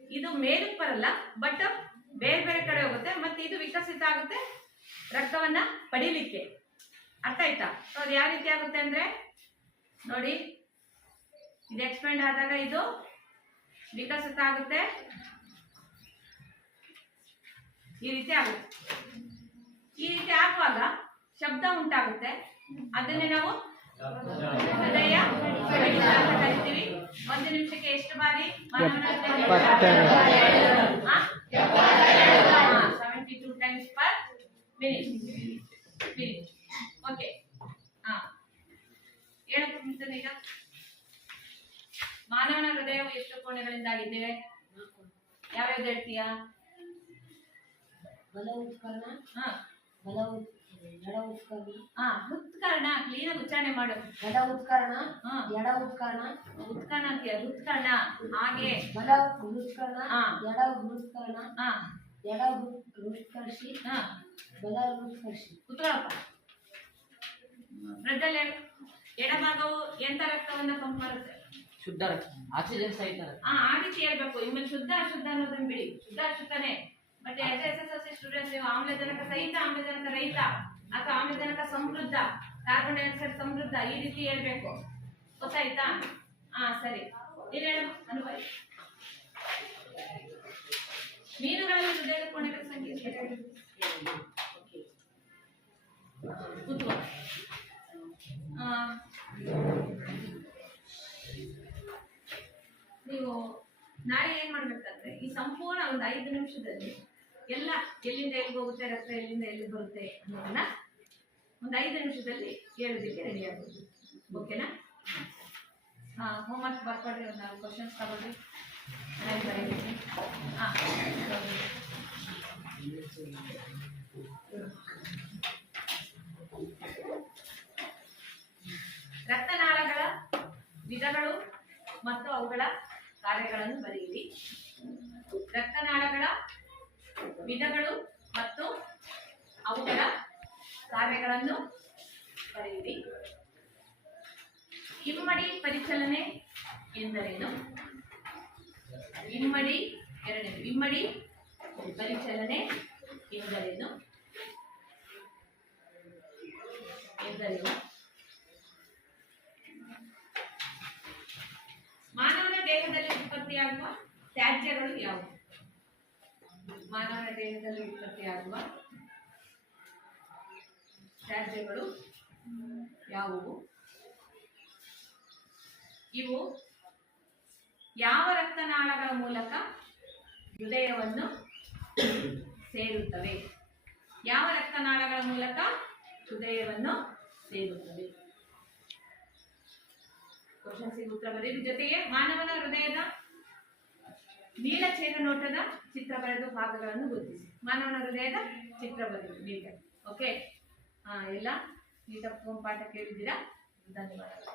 ಇದು ಮೇಲಕ್ಕೆ ಬರಲ್ಲ, ಬಟ್ ಬೇರೆ ಬೇರೆ ಕಡೆ ಹೋಗುತ್ತೆ. ಮತ್ತೆ ಇದು ವಿಕಸಿತ ಆಗುತ್ತೆ ರಕ್ತವನ್ನ ಪಡಿಲಿಕ್ಕೆ. ಅರ್ಥ ಆಯ್ತಾ? ಸೊ ಅದು ಯಾವ ರೀತಿ ಆಗುತ್ತೆ ಅಂದ್ರೆ ನೋಡಿ, ಇದು ಎಕ್ಸ್ಪೆಂಡ್ ಆದಾಗ ಇದು ವಿಕಸಿತ ಆಗುತ್ತೆ, ಈ ರೀತಿ ಆಗುತ್ತೆ. ಈ ರೀತಿ ಆಗುವಾಗ ಶಬ್ದ ಉಂಟಾಗುತ್ತೆ, ಅದನ್ನೇ ನಾವು ಹೃದಯ ಬಡಿತ ಅಂತ ಕರಿತೀವಿ. 1 ನಿಮಿಷಕ್ಕೆ ಎಷ್ಟು ಬಾರಿ? 72 ಟೈಮ್ಸ್ ಪರ್ ಮಿನಿಟ್. ಓಕೆ, ಹೇಳಕ್ಕೆ ಮುಂಚೆ ಈಗ ಮಾನವನ ಹೃದಯವು ಎಷ್ಟು ಕೋಣೆಗಳಿಂದಾಗಿದ್ದೇವೆ? ಯಾವ್ಯಾವ್ದು ಹೇಳ್ತೀಯಾ? ಹೃತ್ಕರ್ಣ, ಕ್ಲೀನ್ ಆಗಿ ಉಚ್ಚಾರಣೆ ಮಾಡು. ಉತ್ಕರ್ಣ, ಎಡ ಉತ್ಕರ್ಣ, ಉತ್ಕರ್ಣ ಅಂತೀಯ, ಹೃತ್ಕರ್ಣ. ಹಾಗೆ ಬಲ ಹೃತ್ಕರ್ಣ, ಎಡ ಹೃತ್ಕರ್ಣ, ಎಡ ಹೃತ್ಕರ್ಷಿ, ಬಲ ಹೃತ್ಕರ್ಷಿ. ಕುತ್ಕೊಳ್ಳಪ್ಪ. ಪ್ರಜ್ವಲ್ ಹೇಳು. ಎಡಭಾಗವು ಎಂತ ರಕ್ತವನ್ನ ಪಂಪ್ ಮಾಡುತ್ತೆ? ಶುದ್ಧ ರಕ್ತ, ಆಕ್ಸಿಜನ್ ಸಹಿತ ರಕ್ತ. ಆ ರೀತಿ ಹೇಳ್ಬೇಕು. ಇನ್ನು ಶುದ್ಧ ಅಶುದ್ಧ ಅನ್ನೋದನ್ನ ಬಿಡಿ, ಶುದ್ಧ ಅಶುದ್ಧನೇ. ಮತ್ತೆ SSLC ಸ್ಟೂಡೆಂಟ್ಸ್ ನೀವು ಆಮ್ಲಜನಕ ಸಹಿತ, ಆಮ್ಲಜನಕ ರಹಿತ, ಅಥವಾ ಆಮ್ಲಜನಕ ಸಮೃದ್ಧ, ಕಾರ್ಬನ್ ಡೈಆಕ್ಸೈಡ್ ಸಮೃದ್ಧ, ಈ ರೀತಿ ಹೇಳ್ಬೇಕು. ಗೊತ್ತಾಯ್ತಾ? ಸರಿ, ನೀನ್ ಹೇಳು ಅನುಭವ. ಮೀನುಗಳಲ್ಲಿ ಹೃದಯದ ಕೋಣೆಗಳ ಸಂಖ್ಯೆ ಎಷ್ಟು? ಕೂತ್ಕೋ. ನೀವು ನಾಳೆ ಏನ್ ಮಾಡ್ಬೇಕಂದ್ರೆ ಈ ಸಂಪೂರ್ಣ ಒಂದು 5 ನಿಮಿಷದಲ್ಲಿ ಎಲ್ಲ ಎಲ್ಲಿಂದ ಎಲ್ಲಿಗೆ ಹೋಗುತ್ತೆ ರಕ್ತ, ಎಲ್ಲಿಂದ ಎಲ್ಲಿಗೆ ಬರುತ್ತೆ ಅನ್ನೋದನ್ನ ಒಂದು 5 ನಿಮಿಷದಲ್ಲಿ ಹೇಳೋದಕ್ಕೆ ರೆಡಿ ಆಗ್ಬೋದು. ಓಕೆನಾ? ಹೋಮ್ವರ್ಕ್ ಬರ್ಕೊಡ್ರಿ, ಒಂದು 4 ಕ್ವಶನ್ಸ್ ತಗೊಳ್ರಿ. ರಕ್ತನಾಳಗಳ ವಿಧಗಳು ಮತ್ತು ಅವುಗಳ ಕಾರ್ಯಗಳನ್ನು ಬರೆಯಿರಿ. ರಕ್ತನಾಳಗಳ ವಿಧಗಳು ಮತ್ತು ಅವುಗಳ ಕಾರ್ಯಗಳನ್ನು ಬರೆಯಿರಿ. ಇಮ್ಮಡಿ ಪರಿಚಲನೆ ಎಂದರೇನು? ಇಮ್ಮಡಿ, ಎರಡನೇದು ಇಮ್ಮಡಿ ಪರಿಚಲನೆ ಎಂದರೇನು? ಮಾನವನ ದೇಹದಲ್ಲಿ ಉತ್ಪತ್ತಿಯಾಗುವ ತ್ಯಾಜ್ಯಗಳು ಯಾವುವು? ಮಾನವನ ದೇಹದಲ್ಲಿ ಉತ್ಪತ್ತಿಯಾಗುವ ತ್ಯಾಜ್ಯಗಳು ಯಾವುವು? ಇವು ಯಾವ ರಕ್ತನಾಳಗಳ ಮೂಲಕ ಹೃದಯವನ್ನು ಸೇರುತ್ತವೆ? ಯಾವ ರಕ್ತನಾಳಗಳ ಮೂಲಕ ಹೃದಯವನ್ನು ಸೇರುತ್ತವೆ? ಕ್ವಶನ್ಸಿಗೆ ಉತ್ತರ ಬರೆಯುವ ಜೊತೆಗೆ ಮಾನವನ ಹೃದಯದ ನೀಲಛೇದ ನೋಟದ ಚಿತ್ರ ಬರೆದು ಭಾಗಗಳನ್ನು ಗುರುತಿಸಿ. ಮಾನವನ ಹೃದಯದ ಚಿತ್ರ ಬರೆದು ನೀಟಾಗಿ. ಓಕೆ, ಎಲ್ಲ ನೀಟಾಗಿ ಪಾಠ ಕೇಳಿದ್ದೀರಾ? ಧನ್ಯವಾದಗಳು.